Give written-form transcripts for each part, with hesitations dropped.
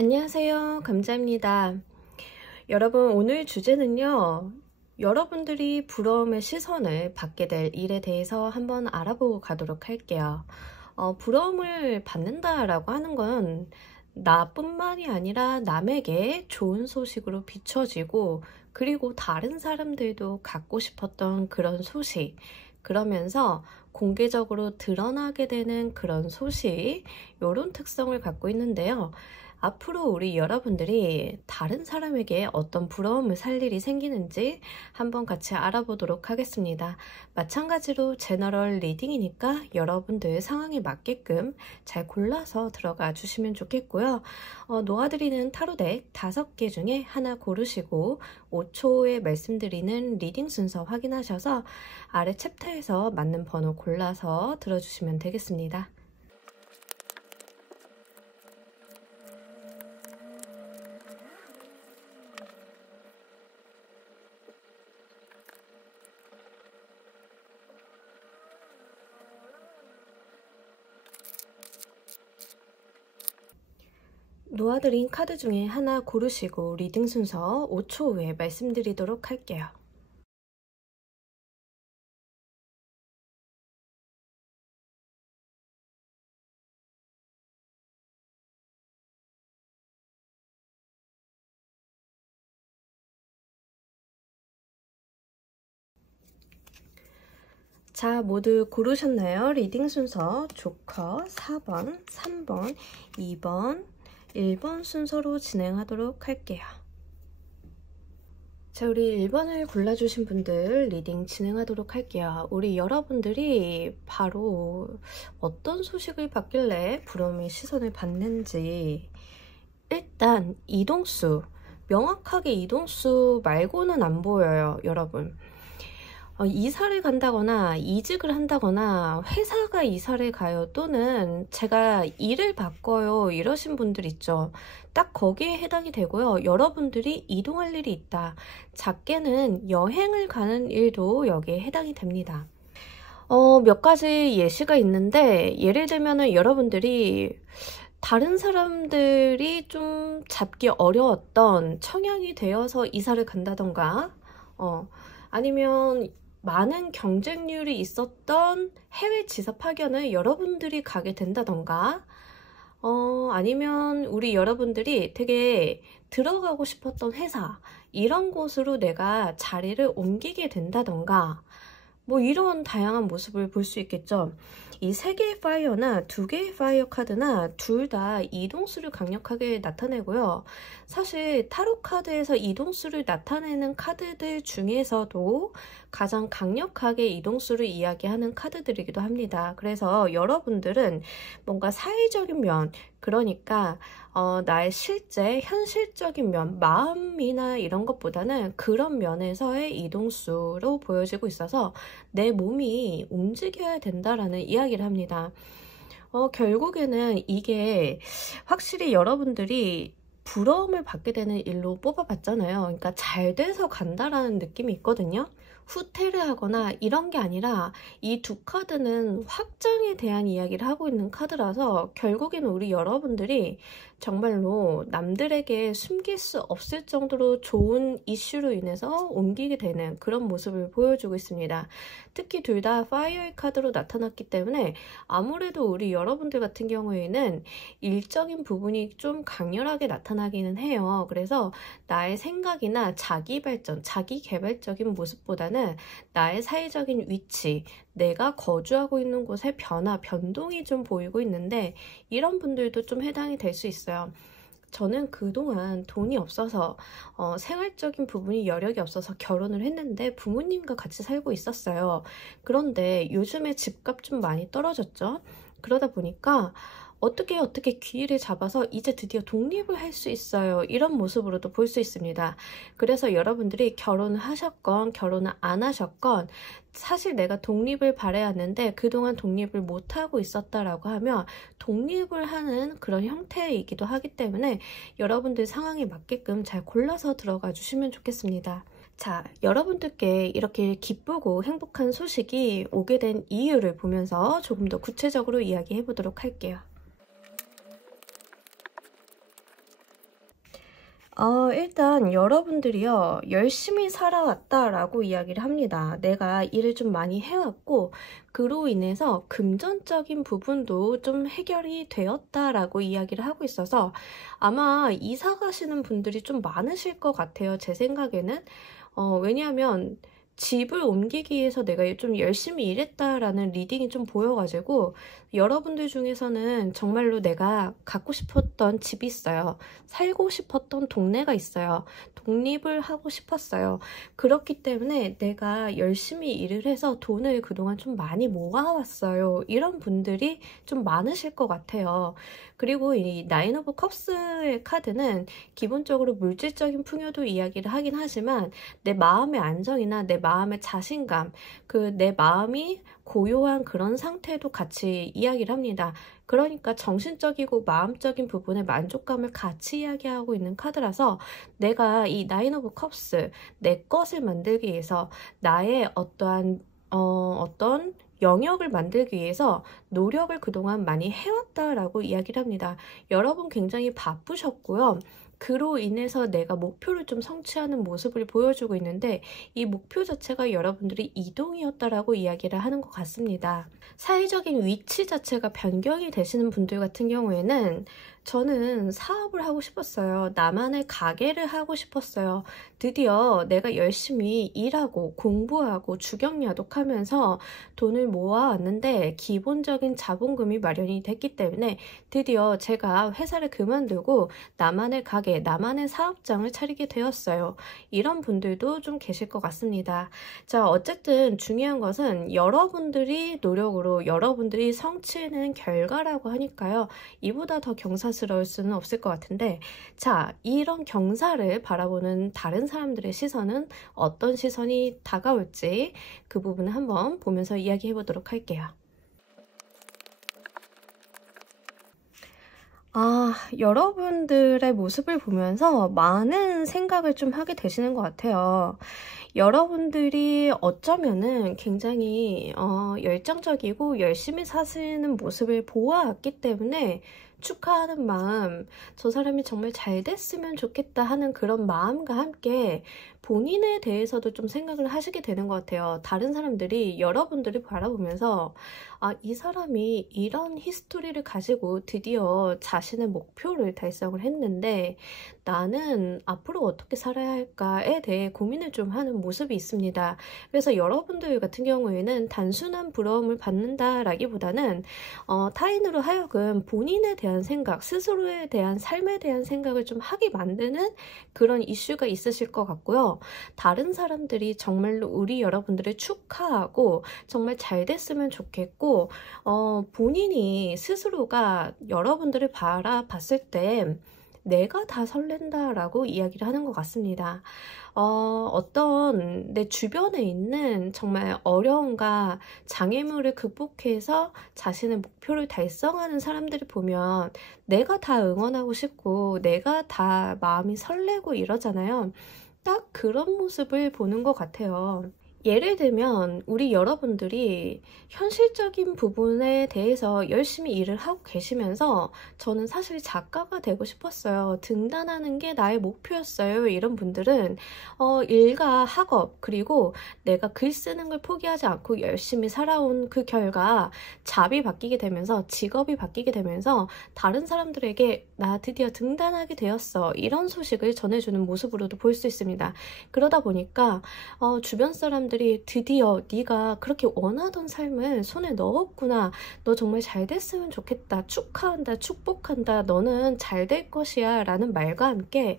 안녕하세요. 감자입니다. 여러분, 오늘 주제는요. 여러분들이 부러움의 시선을 받게 될 일에 대해서 한번 알아보고 가도록 할게요. 부러움을 받는다라고 하는 건 나뿐만이 아니라 남에게 좋은 소식으로 비춰지고, 그리고 다른 사람들도 갖고 싶었던 그런 소식, 그러면서 공개적으로 드러나게 되는 그런 소식, 이런 특성을 갖고 있는데요. 앞으로 우리 여러분들이 다른 사람에게 어떤 부러움을 살 일이 생기는지 한번 같이 알아보도록 하겠습니다. 마찬가지로 제너럴 리딩이니까 여러분들 상황에 맞게끔 잘 골라서 들어가 주시면 좋겠고요. 놓아드리는 타로덱 5개 중에 하나 고르시고 5초 후에 말씀드리는 리딩 순서 확인하셔서 아래 챕터에서 맞는 번호 골라서 들어주시면 되겠습니다. 놓아드린 카드 중에 하나 고르시고 리딩 순서 5초 후에 말씀드리도록 할게요. 자, 모두 고르셨나요? 리딩 순서 조커 4번, 3번, 2번, 1번 순서로 진행하도록 할게요. 자, 우리 1번을 골라주신 분들 리딩 진행하도록 할게요. 우리 여러분들이 바로 어떤 소식을 받길래 부러움의 시선을 받는지, 일단 이동수, 명확하게 이동수 말고는 안 보여요, 여러분. 이사를 간다거나 이직을 한다거나 회사가 이사를 가요, 또는 제가 일을 바꿔요, 이러신 분들 있죠. 딱 거기에 해당이 되고요. 여러분들이 이동할 일이 있다, 작게는 여행을 가는 일도 여기에 해당이 됩니다. 몇 가지 예시가 있는데, 예를 들면은 여러분들이 다른 사람들이 좀 잡기 어려웠던 청약이 되어서 이사를 간다던가, 아니면 많은 경쟁률이 있었던 해외 지사 파견을 여러분들이 가게 된다던가, 아니면 우리 여러분들이 되게 들어가고 싶었던 회사, 이런 곳으로 내가 자리를 옮기게 된다던가, 뭐 이런 다양한 모습을 볼 수 있겠죠. 이 3개의 파이어나 2개의 파이어 카드나 둘 다 이동수를 강력하게 나타내고요. 사실 타로 카드에서 이동수를 나타내는 카드들 중에서도 가장 강력하게 이동수를 이야기하는 카드들이기도 합니다. 그래서 여러분들은 뭔가 사회적인 면, 그러니까 나의 실제 현실적인 면, 마음이나 이런 것보다는 그런 면에서의 이동수로 보여지고 있어서 내 몸이 움직여야 된다라는 이야기를 합니다. 결국에는 이게 확실히 여러분들이 부러움을 받게 되는 일로 뽑아봤잖아요. 그러니까 잘 돼서 간다라는 느낌이 있거든요. 후퇴를 하거나 이런 게 아니라 이 두 카드는 확장에 대한 이야기를 하고 있는 카드라서 결국에는 우리 여러분들이 정말로 남들에게 숨길 수 없을 정도로 좋은 이슈로 인해서 옮기게 되는 그런 모습을 보여주고 있습니다. 특히 둘 다 파이어의 카드로 나타났기 때문에 아무래도 우리 여러분들 같은 경우에는 일적인 부분이 좀 강렬하게 나타나기는 해요. 그래서 나의 생각이나 자기 발전, 자기 개발적인 모습보다는 나의 사회적인 위치, 내가 거주하고 있는 곳의 변화, 변동이 좀 보이고 있는데, 이런 분들도 좀 해당이 될 수 있어요. 저는 그동안 돈이 없어서 생활적인 부분이 여력이 없어서 결혼을 했는데 부모님과 같이 살고 있었어요. 그런데 요즘에 집값 좀 많이 떨어졌죠. 그러다 보니까 어떻게 기회를 잡아서 이제 드디어 독립을 할 수 있어요, 이런 모습으로도 볼 수 있습니다. 그래서 여러분들이 결혼을 하셨건 결혼을 안 하셨건 사실 내가 독립을 바라야 하는데 그동안 독립을 못하고 있었다라고 하면 독립을 하는 그런 형태이기도 하기 때문에 여러분들 상황에 맞게끔 잘 골라서 들어가 주시면 좋겠습니다. 자, 여러분들께 이렇게 기쁘고 행복한 소식이 오게 된 이유를 보면서 조금 더 구체적으로 이야기해 보도록 할게요. 일단 여러분들이요, 열심히 살아왔다라고 이야기를 합니다. 내가 일을 좀 많이 해왔고, 그로 인해서 금전적인 부분도 좀 해결이 되었다라고 이야기를 하고 있어서 아마 이사 가시는 분들이 좀 많으실 것 같아요. 제 생각에는. 왜냐하면 집을 옮기기 위해서 내가 좀 열심히 일했다라는 리딩이 좀 보여가지고 여러분들 중에서는 정말로 내가 갖고 싶었던 집이 있어요. 살고 싶었던 동네가 있어요. 독립을 하고 싶었어요. 그렇기 때문에 내가 열심히 일을 해서 돈을 그동안 좀 많이 모아왔어요. 이런 분들이 좀 많으실 것 같아요. 그리고 이 나인 오브 컵스의 카드는 기본적으로 물질적인 풍요도 이야기를 하긴 하지만 내 마음의 안정이나 내 마음의 자신감, 내 마음이 고요한 그런 상태도 같이 이야기를 합니다. 그러니까 정신적이고 마음적인 부분의 만족감을 같이 이야기하고 있는 카드라서 내가 이 나인 오브 컵스, 내 것을 만들기 위해서 나의 어떤 영역을 만들기 위해서 노력을 그동안 많이 해왔다라고 이야기를 합니다. 여러분 굉장히 바쁘셨고요. 그로 인해서 내가 목표를 좀 성취하는 모습을 보여주고 있는데 이 목표 자체가 여러분들이 이동이었다라고 이야기를 하는 것 같습니다. 사회적인 위치 자체가 변경이 되시는 분들 같은 경우에는 저는 사업을 하고 싶었어요. 나만의 가게를 하고 싶었어요. 드디어 내가 열심히 일하고 공부하고 주경야독하면서 돈을 모아왔는데 기본적인 자본금이 마련이 됐기 때문에 드디어 제가 회사를 그만두고 나만의 가게, 나만의 사업장을 차리게 되었어요. 이런 분들도 좀 계실 것 같습니다. 자, 어쨌든 중요한 것은 여러분들이 노력으로 여러분들이 성취하는 결과라고 하니까요. 이보다 더 경사스러울 수는 없을 것 같은데, 자, 이런 경사를 바라보는 다른 사람들의 시선은 어떤 시선이 다가올지 그 부분을 한번 보면서 이야기해 보도록 할게요. 여러분들의 모습을 보면서 많은 생각을 좀 하게 되시는 것 같아요. 여러분들이 어쩌면은 굉장히 열정적이고 열심히 사시는 모습을 보아왔기 때문에 축하하는 마음, 저 사람이 정말 잘 됐으면 좋겠다 하는 그런 마음과 함께 본인에 대해서도 좀 생각을 하시게 되는 것 같아요. 다른 사람들이 여러분들을 바라보면서 이 사람이 이런 히스토리를 가지고 드디어 자신의 목표를 달성을 했는데 나는 앞으로 어떻게 살아야 할까에 대해 고민을 좀 하는 모습이 있습니다. 그래서 여러분들 같은 경우에는 단순한 부러움을 받는다라기보다는 타인으로 하여금 본인에 대한 생각, 스스로에 대한 삶에 대한 생각을 좀 하게 만드는 그런 이슈가 있으실 것 같고요. 다른 사람들이 정말로 우리 여러분들을 축하하고 정말 잘 됐으면 좋겠고 본인이 스스로가 여러분들을 바라봤을 때 내가 다 설렌다라고 이야기를 하는 것 같습니다. 어떤 내 주변에 있는 정말 어려움과 장애물을 극복해서 자신의 목표를 달성하는 사람들을 보면 내가 다 응원하고 싶고 내가 다 마음이 설레고 이러잖아요. 딱 그런 모습을 보는 것 같아요. 예를 들면 우리 여러분들이 현실적인 부분에 대해서 열심히 일을 하고 계시면서 저는 사실 작가가 되고 싶었어요. 등단하는 게 나의 목표였어요. 이런 분들은 일과 학업 그리고 내가 글 쓰는 걸 포기하지 않고 열심히 살아온 그 결과 잡이 바뀌게 되면서 직업이 바뀌게 되면서 다른 사람들에게 나 드디어 등단하게 되었어. 이런 소식을 전해주는 모습으로도 볼 수 있습니다. 그러다 보니까 주변 사람들이 드디어 네가 그렇게 원하던 삶을 손에 넣었구나. 너 정말 잘 됐으면 좋겠다. 축하한다. 축복한다. 너는 잘 될 것이야. 라는 말과 함께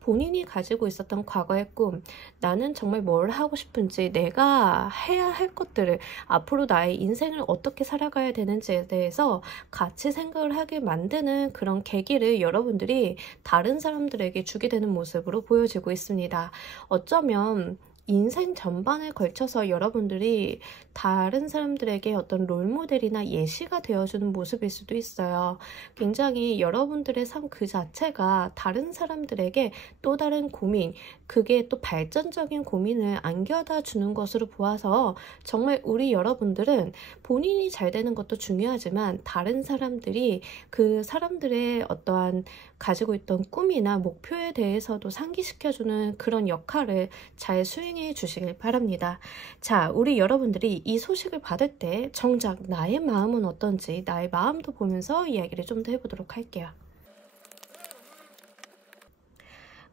본인이 가지고 있었던 과거의 꿈, 나는 정말 뭘 하고 싶은지, 내가 해야 할 것들을, 앞으로 나의 인생을 어떻게 살아가야 되는지에 대해서 같이 생각을 하게 만드는 그런 계기를 여러분들이 다른 사람들에게 주게 되는 모습으로 보여지고 있습니다. 어쩌면 인생 전반에 걸쳐서 여러분들이 다른 사람들에게 어떤 롤모델이나 예시가 되어주는 모습일 수도 있어요. 굉장히 여러분들의 삶 그 자체가 다른 사람들에게 또 다른 고민, 그게 또 발전적인 고민을 안겨다 주는 것으로 보아서 정말 우리 여러분들은 본인이 잘 되는 것도 중요하지만 다른 사람들이 그 사람들의 어떠한 가지고 있던 꿈이나 목표에 대해서도 상기시켜주는 그런 역할을 잘 수행해 주시길 바랍니다. 자, 우리 여러분들이 이 소식을 받을 때 정작 나의 마음은 어떤지 나의 마음도 보면서 이야기를 좀 더 해보도록 할게요.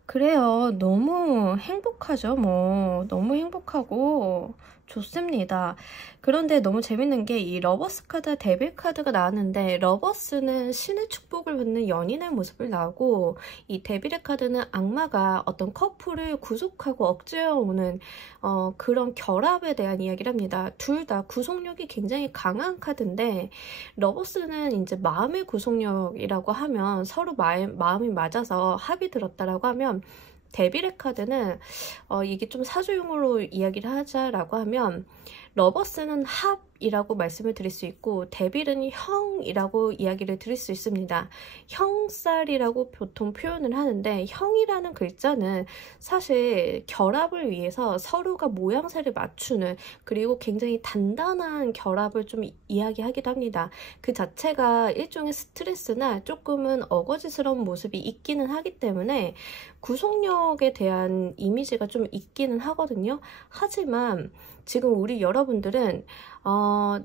그래요. 너무 행복하죠. 너무 행복하고 좋습니다. 그런데 너무 재밌는 게 이 러버스 카드, 데빌 카드가 나왔는데 러버스는 신의 축복을 받는 연인의 모습을 나오고 이 데빌의 카드는 악마가 어떤 커플을 구속하고 억제해오는 그런 결합에 대한 이야기를 합니다. 둘 다 구속력이 굉장히 강한 카드인데 러버스는 이제 마음의 구속력이라고 하면 서로 마음이 맞아서 합이 들었다라고 하면 데빌의 카드는 이게 좀 사조용어로 이야기를 하자라고 하면 러버스는 합이라고 말씀을 드릴 수 있고 데빌은 형이라고 이야기를 드릴 수 있습니다. 형살이라고 보통 표현을 하는데 형이라는 글자는 사실 결합을 위해서 서로가 모양새를 맞추는 그리고 굉장히 단단한 결합을 좀 이야기하기도 합니다. 그 자체가 일종의 스트레스나 조금은 어거지스러운 모습이 있기는 하기 때문에 구속력에 대한 이미지가 좀 있기는 하거든요. 하지만 지금 우리 여러분들은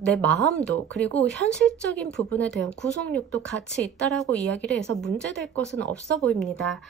내 마음도 그리고 현실적인 부분에 대한 구속력도 같이 있다라고 이야기를 해서 문제될 것은 없어 보입니다.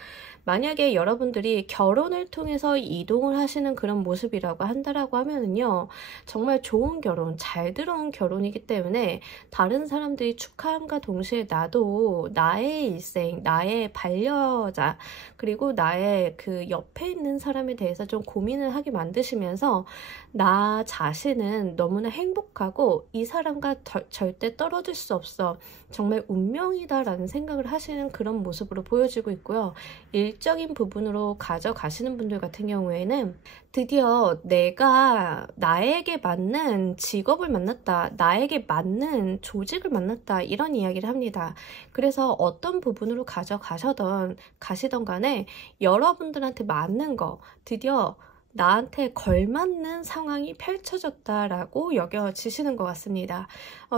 만약에 여러분들이 결혼을 통해서 이동을 하시는 그런 모습이라고 한다라고 하면은요, 정말 좋은 결혼, 잘 들어온 결혼이기 때문에 다른 사람들이 축하함과 동시에 나도 나의 일생, 나의 반려자, 그리고 나의 그 옆에 있는 사람에 대해서 좀 고민을 하게 만드시면서 나 자신은 너무나 행복하고 이 사람과 절대 떨어질 수 없어. 정말 운명이다라는 생각을 하시는 그런 모습으로 보여지고 있고요. 일적인 부분으로 가져가시는 분들 같은 경우에는 드디어 내가 나에게 맞는 직업을 만났다, 나에게 맞는 조직을 만났다, 이런 이야기를 합니다. 그래서 어떤 부분으로 가시던 간에 여러분들한테 맞는 거, 드디어 나한테 걸맞는 상황이 펼쳐졌다라고 여겨지시는 것 같습니다.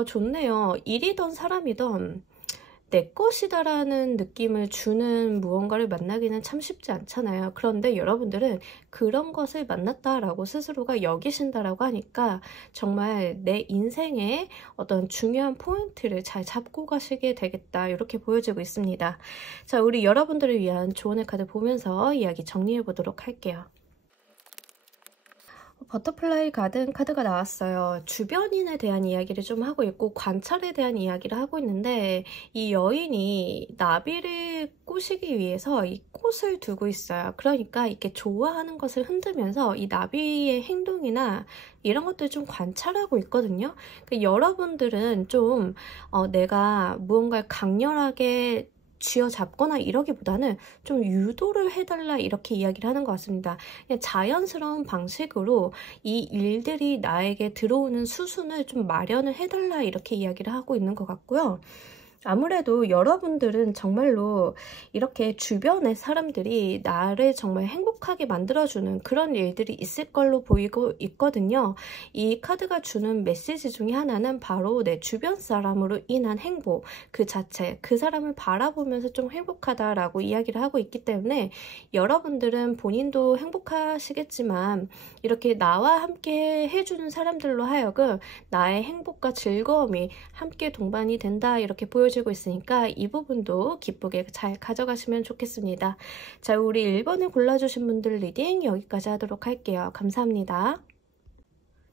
좋네요. 일이던 사람이던 내 것이다라는 느낌을 주는 무언가를 만나기는 참 쉽지 않잖아요. 그런데 여러분들은 그런 것을 만났다라고 스스로가 여기신다라고 하니까 정말 내 인생의 어떤 중요한 포인트를 잘 잡고 가시게 되겠다, 이렇게 보여지고 있습니다. 자, 우리 여러분들을 위한 조언의 카드 보면서 이야기 정리해 보도록 할게요. 버터플라이 가든 카드가 나왔어요. 주변인에 대한 이야기를 좀 하고 있고 관찰에 대한 이야기를 하고 있는데 이 여인이 나비를 꼬시기 위해서 이 꽃을 두고 있어요. 그러니까 이렇게 좋아하는 것을 흔들면서 이 나비의 행동이나 이런 것들 좀 관찰하고 있거든요. 그러니까 여러분들은 좀 내가 무언가를 강렬하게 쥐어잡거나 이러기보다는 좀 유도를 해달라, 이렇게 이야기를 하는 것 같습니다. 그냥 자연스러운 방식으로 이 일들이 나에게 들어오는 수순을 좀 마련을 해달라, 이렇게 이야기를 하고 있는 것 같고요. 아무래도 여러분들은 정말로 이렇게 주변의 사람들이 나를 정말 행복하게 만들어주는 그런 일들이 있을 걸로 보이고 있거든요. 이 카드가 주는 메시지 중에 하나는 바로 내 주변 사람으로 인한 행복 그 자체, 그 사람을 바라보면서 좀 행복하다라고 이야기를 하고 있기 때문에 여러분들은 본인도 행복하시겠지만 이렇게 나와 함께 해주는 사람들로 하여금 나의 행복과 즐거움이 함께 동반이 된다, 이렇게 보여지고 있으니까 이 부분도 기쁘게 잘 가져가시면 좋겠습니다. 자, 우리 1번을 골라주신 분들 리딩 여기까지 하도록 할게요. 감사합니다.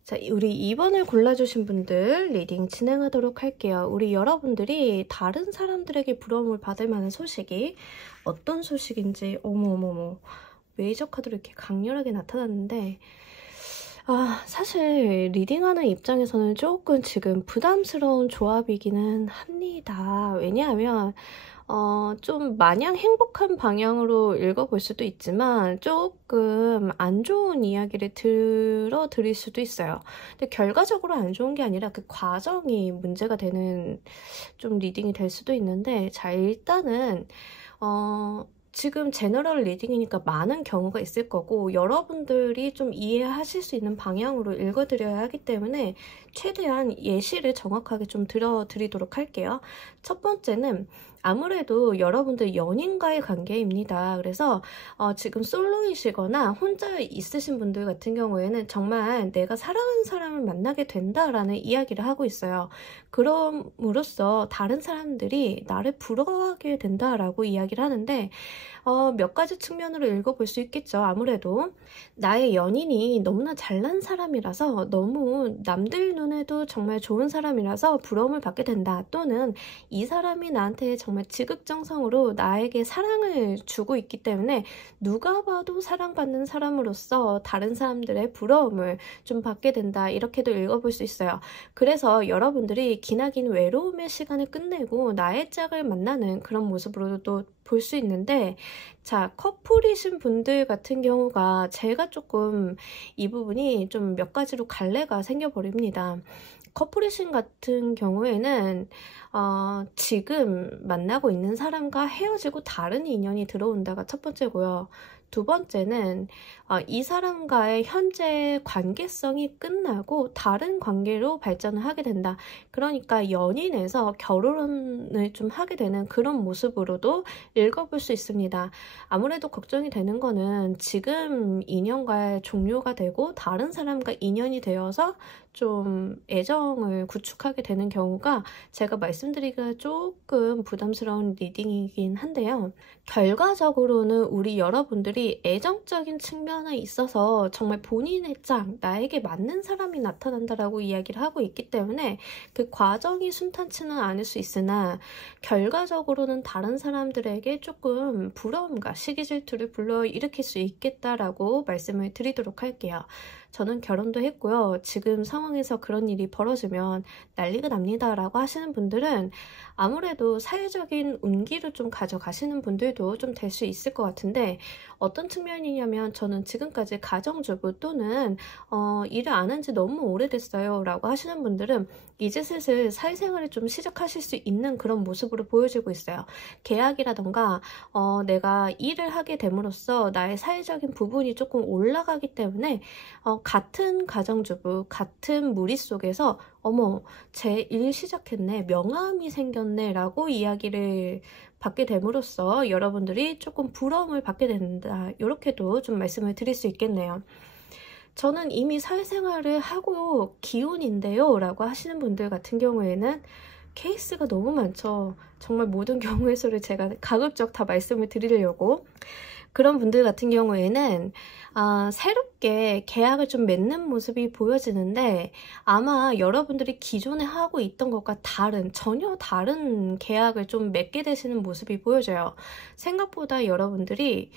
자, 우리 2번을 골라주신 분들 리딩 진행하도록 할게요. 우리 여러분들이 다른 사람들에게 부러움을 받을 만한 소식이 어떤 소식인지, 어머어머머, 메이저 카드로 이렇게 강렬하게 나타났는데, 사실 리딩하는 입장에서는 조금 지금 부담스러운 조합이기는 합니다. 왜냐하면 좀 마냥 행복한 방향으로 읽어볼 수도 있지만 조금 안 좋은 이야기를 들어드릴 수도 있어요. 근데 결과적으로 안 좋은 게 아니라 그 과정이 문제가 되는 좀 리딩이 될 수도 있는데, 자, 일단은 지금 제너럴 리딩이니까 많은 경우가 있을 거고 여러분들이 좀 이해하실 수 있는 방향으로 읽어드려야 하기 때문에 최대한 예시를 정확하게 좀 들어드리도록 할게요. 첫 번째는 아무래도 여러분들 연인과의 관계입니다. 그래서 지금 솔로이시거나 혼자 있으신 분들 같은 경우에는 정말 내가 사랑하는 사람을 만나게 된다라는 이야기를 하고 있어요. 그럼으로써 다른 사람들이 나를 부러워하게 된다라고 이야기를 하는데, 몇 가지 측면으로 읽어볼 수 있겠죠. 아무래도 나의 연인이 너무나 잘난 사람이라서, 너무 남들 눈에도 정말 좋은 사람이라서 부러움을 받게 된다. 또는 이 사람이 나한테 정말 지극정성으로 나에게 사랑을 주고 있기 때문에 누가 봐도 사랑받는 사람으로서 다른 사람들의 부러움을 좀 받게 된다. 이렇게도 읽어볼 수 있어요. 그래서 여러분들이 기나긴 외로움의 시간을 끝내고 나의 짝을 만나는 그런 모습으로도 볼 수 있는데, 자, 커플이신 분들 같은 경우가 제가 조금 이 부분이 좀 몇 가지로 갈래가 생겨버립니다. 커플이신 같은 경우에는 지금 만나고 있는 사람과 헤어지고 다른 인연이 들어온다가 첫 번째고요. 두 번째는 이 사람과의 현재 관계성이 끝나고 다른 관계로 발전을 하게 된다. 그러니까 연인에서 결혼을 좀 하게 되는 그런 모습으로도 읽어볼 수 있습니다. 아무래도 걱정이 되는 거는 지금 인연과의 종료가 되고 다른 사람과 인연이 되어서 좀 애정을 구축하게 되는 경우가 제가 말씀드리기가 조금 부담스러운 리딩이긴 한데요. 결과적으로는 우리 여러분들이 애정적인 측면에 있어서 정말 본인의 짝, 나에게 맞는 사람이 나타난다라고 이야기를 하고 있기 때문에 그 과정이 순탄치는 않을 수 있으나 결과적으로는 다른 사람들에게 조금 부러움과 시기 질투를 불러일으킬 수 있겠다라고 말씀을 드리도록 할게요. 저는 결혼도 했고요. 지금 상황에서 그런 일이 벌어지면 난리가 납니다 라고 하시는 분들은 아무래도 사회적인 운기를 좀 가져가시는 분들도 좀 될 수 있을 것 같은데, 어떤 측면이냐면 저는 지금까지 가정주부 또는 일을 안 한 지 너무 오래됐어요 라고 하시는 분들은 이제 슬슬 사회생활을 좀 시작하실 수 있는 그런 모습으로 보여지고 있어요. 계약이라던가 내가 일을 하게 됨으로써 나의 사회적인 부분이 조금 올라가기 때문에 같은 가정주부, 같은 무리 속에서 어머, 제 일 시작했네, 명함이 생겼네 라고 이야기를 받게 됨으로써 여러분들이 조금 부러움을 받게 된다. 이렇게도 좀 말씀을 드릴 수 있겠네요. 저는 이미 사회생활을 하고 기혼인데요 라고 하시는 분들 같은 경우에는 케이스가 너무 많죠. 정말 모든 경우의 수를 제가 가급적 다 말씀을 드리려고. 그런 분들 같은 경우에는 새롭게 계약을 좀 맺는 모습이 보여지는데, 아마 여러분들이 기존에 하고 있던 것과 전혀 다른 계약을 좀 맺게 되시는 모습이 보여져요. 생각보다 여러분들이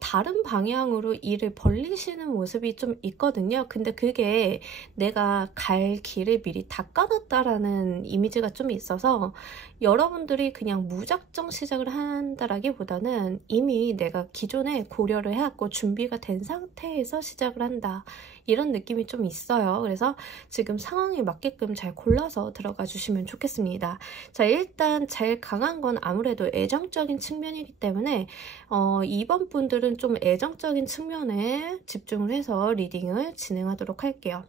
다른 방향으로 일을 벌리시는 모습이 좀 있거든요. 근데 그게 내가 갈 길을 미리 닦아놨다라는 이미지가 좀 있어서 여러분들이 그냥 무작정 시작을 한다라기보다는 이미 내가 기존에 고려를 해왔고 준비가 된 상태에서 시작을 한다, 이런 느낌이 좀 있어요. 그래서 지금 상황에 맞게끔 잘 골라서 들어가 주시면 좋겠습니다. 자, 일단 제일 강한 건 아무래도 애정적인 측면이기 때문에 이번 분들은 좀 애정적인 측면에 집중을 해서 리딩을 진행하도록 할게요.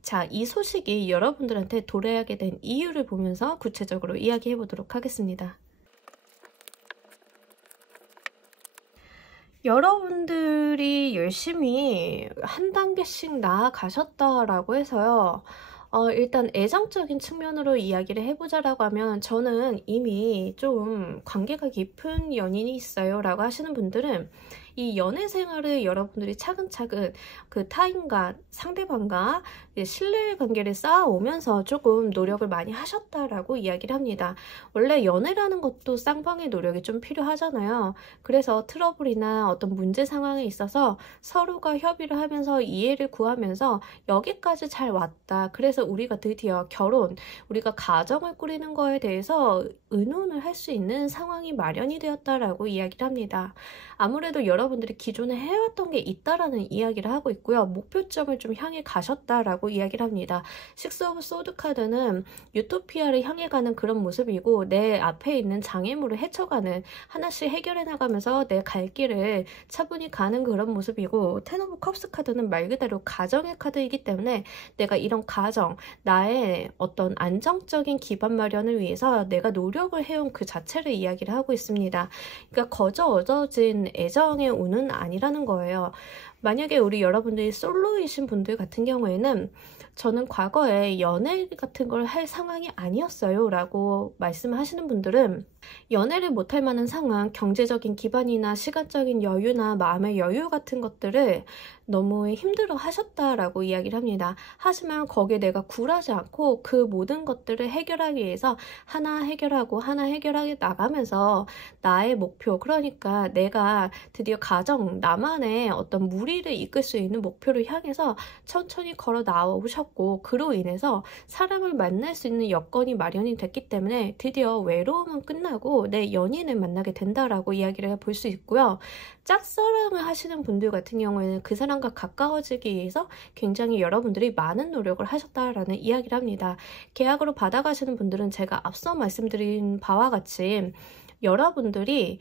자, 이 소식이 여러분들한테 도래하게 된 이유를 보면서 구체적으로 이야기해 보도록 하겠습니다. 여러분들이 열심히 한 단계씩 나아가셨다라고 해서요. 일단 애정적인 측면으로 이야기를 해보자라고 하면 저는 이미 좀 관계가 깊은 연인이 있어요 라고 하시는 분들은 이 연애 생활을 여러분들이 차근차근 그 타인과 상대방과 신뢰 관계를 쌓아오면서 조금 노력을 많이 하셨다라고 이야기를 합니다. 원래 연애라는 것도 쌍방의 노력이 좀 필요하잖아요. 그래서 트러블이나 어떤 문제 상황에 있어서 서로가 협의를 하면서 이해를 구하면서 여기까지 잘 왔다. 그래서 그래서 우리가 드디어 결혼, 우리가 가정을 꾸리는 거에 대해서 의논을 할 수 있는 상황이 마련이 되었다라고 이야기를 합니다. 아무래도 여러분들이 기존에 해왔던 게 있다라는 이야기를 하고 있고요. 목표점을 좀 향해 가셨다라고 이야기를 합니다. 식스 오브 소드 카드는 유토피아를 향해 가는 그런 모습이고, 내 앞에 있는 장애물을 헤쳐가는, 하나씩 해결해 나가면서 내 갈 길을 차분히 가는 그런 모습이고, 텐 오브 컵스 카드는 말 그대로 가정의 카드이기 때문에 내가 이런 가정, 나의 어떤 안정적인 기반 마련을 위해서 내가 노력을 해온 그 자체를 이야기를 하고 있습니다. 그러니까 거저 얻어진 애정의 운은 아니라는 거예요. 만약에 우리 여러분들이 솔로이신 분들 같은 경우에는 저는 과거에 연애 같은 걸 할 상황이 아니었어요 라고 말씀하시는 분들은 연애를 못할 만한 상황, 경제적인 기반이나 시간적인 여유나 마음의 여유 같은 것들을 너무 힘들어 하셨다라고 이야기를 합니다. 하지만 거기에 내가 굴하지 않고 그 모든 것들을 해결하기 위해서 하나 해결하고 하나 해결하게 나가면서 나의 목표, 그러니까 내가 드디어 가정, 나만의 어떤 무리를 이끌 수 있는 목표를 향해서 천천히 걸어 나오셨고, 그로 인해서 사람을 만날 수 있는 여건이 마련이 됐기 때문에 드디어 외로움은 끝나고 내 연인을 만나게 된다라고 이야기를 볼 수 있고요. 짝사랑을 하시는 분들 같은 경우에는 그 사람과 가까워지기 위해서 굉장히 여러분들이 많은 노력을 하셨다라는 이야기를 합니다. 계약으로 받아가시는 분들은 제가 앞서 말씀드린 바와 같이 여러분들이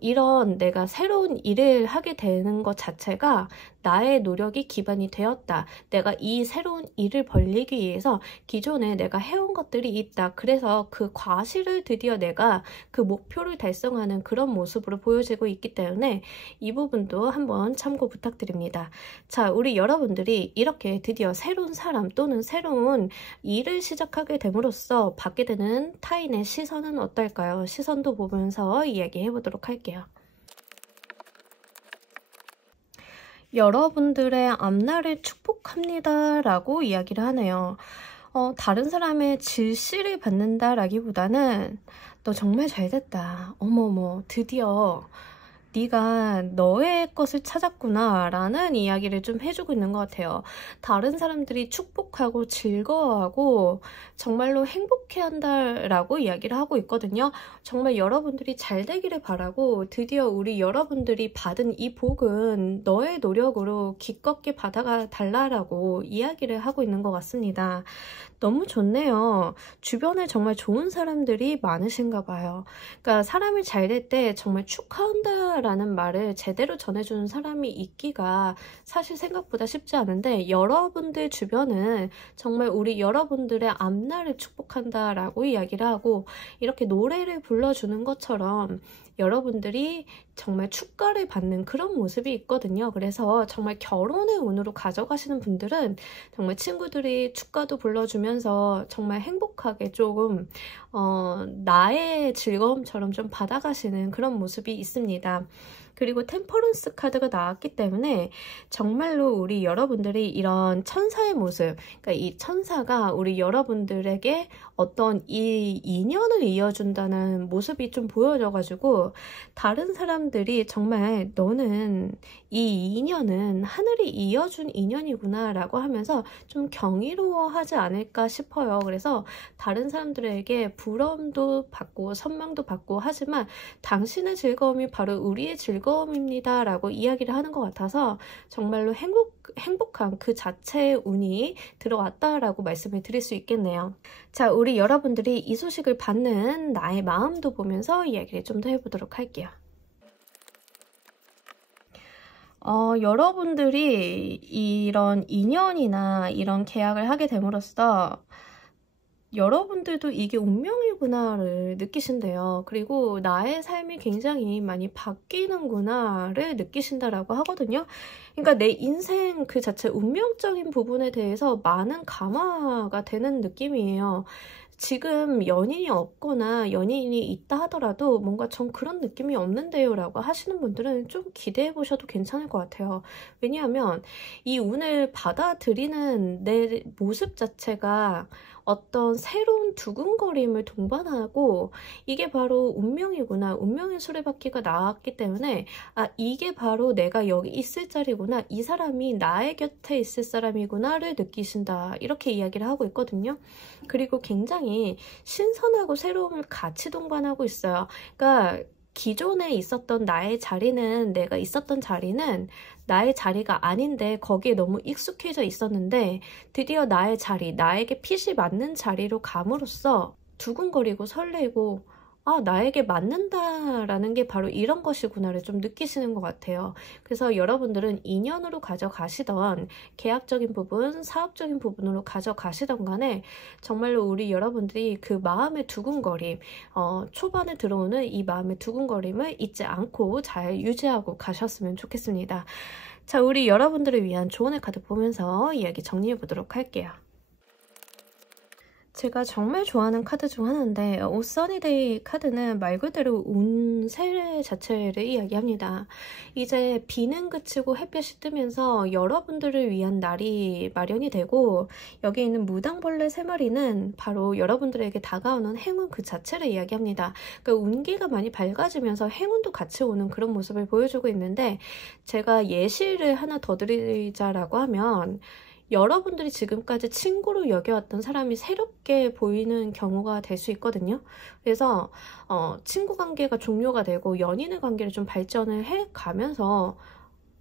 이런 내가 새로운 일을 하게 되는 것 자체가 나의 노력이 기반이 되었다. 내가 이 새로운 일을 벌리기 위해서 기존에 내가 해온 것들이 있다. 그래서 그 과실을 드디어 내가 그 목표를 달성하는 그런 모습으로 보여지고 있기 때문에 이 부분도 한번 참고 부탁드립니다. 자, 우리 여러분들이 이렇게 드디어 새로운 사람 또는 새로운 일을 시작하게 됨으로써 받게 되는 타인의 시선은 어떨까요? 시선도 보면서 이야기해 보도록 할게요. 여러분들의 앞날을 축복합니다 라고 이야기를 하네요. 다른 사람의 질시를 받는다라기보다는 너 정말 잘됐다. 어머머, 드디어 네가 너의 것을 찾았구나 라는 이야기를 좀 해주고 있는 것 같아요. 다른 사람들이 축복하고 즐거워하고 정말로 행복해한다 라고 이야기를 하고 있거든요. 정말 여러분들이 잘 되기를 바라고, 드디어 우리 여러분들이 받은 이 복은 너의 노력으로 기껏게 받아가 달라라고 이야기를 하고 있는 것 같습니다. 너무 좋네요. 주변에 정말 좋은 사람들이 많으신가 봐요. 그러니까 사람이 잘 될 때 정말 축하한다 라는 말을 제대로 전해주는 사람이 있기가 사실 생각보다 쉽지 않은데, 여러분들 주변은 정말 우리 여러분들의 앞날을 축복한다 라고 이야기를 하고, 이렇게 노래를 불러주는 것처럼 여러분들이 정말 축가를 받는 그런 모습이 있거든요. 그래서 정말 결혼의 운으로 가져가시는 분들은 정말 친구들이 축가도 불러주면서 정말 행복하게 조금 나의 즐거움처럼 좀 받아가시는 그런 모습이 있습니다. 그리고 템퍼런스 카드가 나왔기 때문에 정말로 우리 여러분들이 이런 천사의 모습, 그러니까 이 천사가 우리 여러분들에게 어떤 이 인연을 이어준다는 모습이 좀 보여져가지고, 다른 사람들이 정말 너는 이 인연은 하늘이 이어준 인연이구나 라고 하면서 좀 경이로워하지 않을까 싶어요. 그래서 다른 사람들에게 부러움도 받고 선망도 받고, 하지만 당신의 즐거움이 바로 우리의 즐거움입니다 라고 이야기를 하는 것 같아서 정말로 행복한 그 자체의 운이 들어왔다라고 말씀을 드릴 수 있겠네요. 자, 우리 여러분들이 이 소식을 받는 나의 마음도 보면서 이야기를 좀 더 해보도록 할게요. 여러분들이 이런 인연이나 이런 계약을 하게 됨으로써 여러분들도 이게 운명이구나를 느끼신대요. 그리고 나의 삶이 굉장히 많이 바뀌는구나를 느끼신다라고 하거든요. 그러니까 내 인생 그 자체 운명적인 부분에 대해서 많은 감화가 되는 느낌이에요. 지금 연인이 없거나 연인이 있다 하더라도 뭔가 전 그런 느낌이 없는데요 라고 하시는 분들은 좀 기대해 보셔도 괜찮을 것 같아요. 왜냐하면 이 운을 받아들이는 내 모습 자체가 어떤 새로운 두근거림을 동반하고 이게 바로 운명이구나. 운명의 수레바퀴가 나왔기 때문에 아, 이게 바로 내가 여기 있을 자리구나. 이 사람이 나의 곁에 있을 사람이구나를 느끼신다. 이렇게 이야기를 하고 있거든요. 그리고 굉장히 신선하고 새로움을 같이 동반하고 있어요. 그러니까 기존에 있었던 나의 자리는 내가 있었던 자리는 나의 자리가 아닌데 거기에 너무 익숙해져 있었는데 드디어 나의 자리, 나에게 핏이 맞는 자리로 감으로써 두근거리고 설레고 아, 나에게 맞는다라는 게 바로 이런 것이구나를 좀 느끼시는 것 같아요. 그래서 여러분들은 인연으로 가져가시던 계약적인 부분, 사업적인 부분으로 가져가시던 간에 정말로 우리 여러분들이 그 마음의 두근거림, 초반에 들어오는 이 마음의 두근거림을 잊지 않고 잘 유지하고 가셨으면 좋겠습니다. 자, 우리 여러분들을 위한 조언의 카드 보면서 이야기 정리해 보도록 할게요. 제가 정말 좋아하는 카드 중 하나인데 오 써니데이 카드는 말 그대로 운세 자체를 이야기합니다. 이제 비는 그치고 햇볕이 뜨면서 여러분들을 위한 날이 마련이 되고 여기 있는 무당벌레 3마리는 바로 여러분들에게 다가오는 행운 그 자체를 이야기합니다. 그러니까 운기가 많이 밝아지면서 행운도 같이 오는 그런 모습을 보여주고 있는데 제가 예시를 하나 더 드리자라고 하면 여러분들이 지금까지 친구로 여겨왔던 사람이 새롭게 보이는 경우가 될 수 있거든요. 그래서 친구 관계가 종료가 되고 연인의 관계를 좀 발전을 해가면서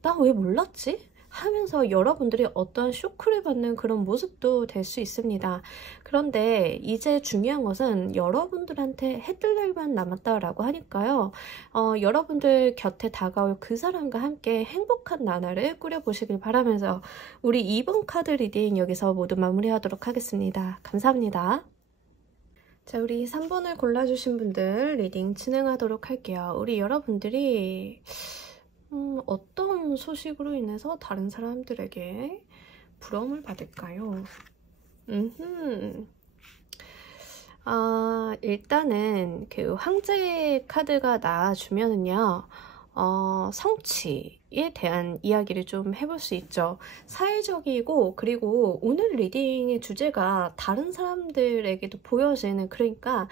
나 왜 몰랐지? 하면서 여러분들이 어떠한 쇼크를 받는 그런 모습도 될 수 있습니다. 그런데 이제 중요한 것은 여러분들한테 해뜰 날만 남았다라고 하니까요. 여러분들 곁에 다가올 그 사람과 함께 행복한 나날을 꾸려보시길 바라면서 우리 2번 카드 리딩 여기서 모두 마무리하도록 하겠습니다. 감사합니다. 자, 우리 3번을 골라주신 분들 리딩 진행하도록 할게요. 우리 여러분들이 어떤 소식으로 인해서 다른 사람들에게 부러움을 받을까요? 일단은 그 황제 카드가 나와주면은요, 성취에 대한 이야기를 좀 해볼 수 있죠. 사회적이고 그리고 오늘 리딩의 주제가 다른 사람들에게도 보여지는 그러니까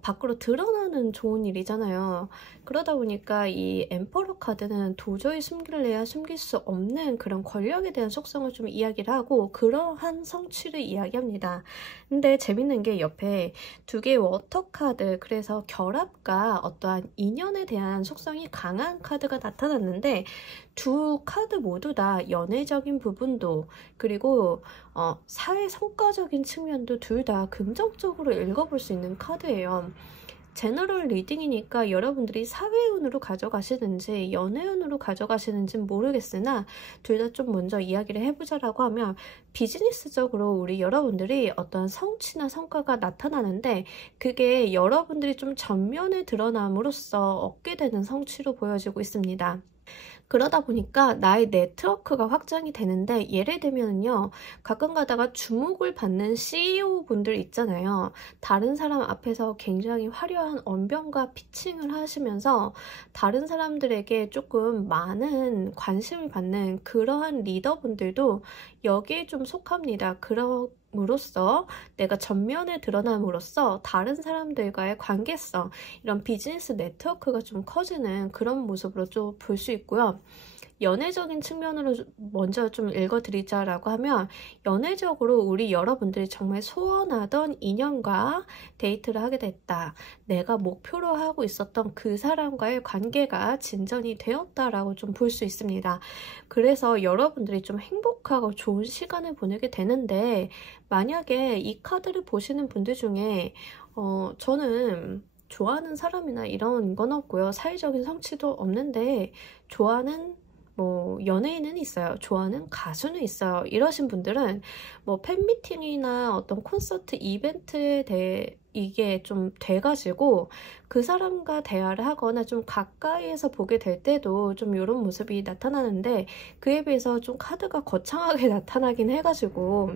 밖으로 드러나는 좋은 일이잖아요. 그러다 보니까 이 엠퍼러 카드는 도저히 숨길래야 숨길 수 없는 그런 권력에 대한 속성을 좀 이야기를 하고 그러한 성취를 이야기합니다. 근데 재밌는 게 옆에 2개의 워터 카드, 그래서 결합과 어떠한 인연에 대한 속성이 강한 카드가 나타났는데 두 카드 모두 다 연애적인 부분도 그리고 사회 성과적인 측면도 둘 다 긍정적으로 읽어볼 수 있는 카드예요. 제너럴 리딩이니까 여러분들이 사회운으로 가져가시는지 연애운으로 가져가시는지는 모르겠으나 둘 다 좀 먼저 이야기를 해보자라고 하면 비즈니스적으로 우리 여러분들이 어떤 성취나 성과가 나타나는데 그게 여러분들이 좀 전면에 드러남으로써 얻게 되는 성취로 보여지고 있습니다. 그러다 보니까 나의 네트워크가 확장이 되는데 예를 들면요, 가끔 가다가 주목을 받는 CEO 분들 있잖아요. 다른 사람 앞에서 굉장히 화려한 언변과 피칭을 하시면서 다른 사람들에게 조금 많은 관심을 받는 그러한 리더분들도 여기에 좀 속합니다. 그럼으로써 내가 전면에 드러남으로써 다른 사람들과의 관계성, 이런 비즈니스 네트워크가 좀 커지는 그런 모습으로 좀 볼 수 있고요. 연애적인 측면으로 먼저 좀 읽어드리자라고 하면 연애적으로 우리 여러분들이 정말 소원하던 인연과 데이트를 하게 됐다. 내가 목표로 하고 있었던 그 사람과의 관계가 진전이 되었다라고 좀 볼 수 있습니다. 그래서 여러분들이 좀 행복하고 좋은 시간을 보내게 되는데 만약에 이 카드를 보시는 분들 중에 저는 좋아하는 사람이나 이런 건 없고요. 사회적인 성취도 없는데 좋아하는 연예인은 있어요. 좋아하는 가수는 있어요. 이러신 분들은 팬미팅이나 어떤 콘서트 이벤트에 대해 이게 좀 돼가지고 그 사람과 대화를 하거나 좀 가까이에서 보게 될 때도 좀 이런 모습이 나타나는데, 그에 비해서 좀 카드가 거창하게 나타나긴 해가지고,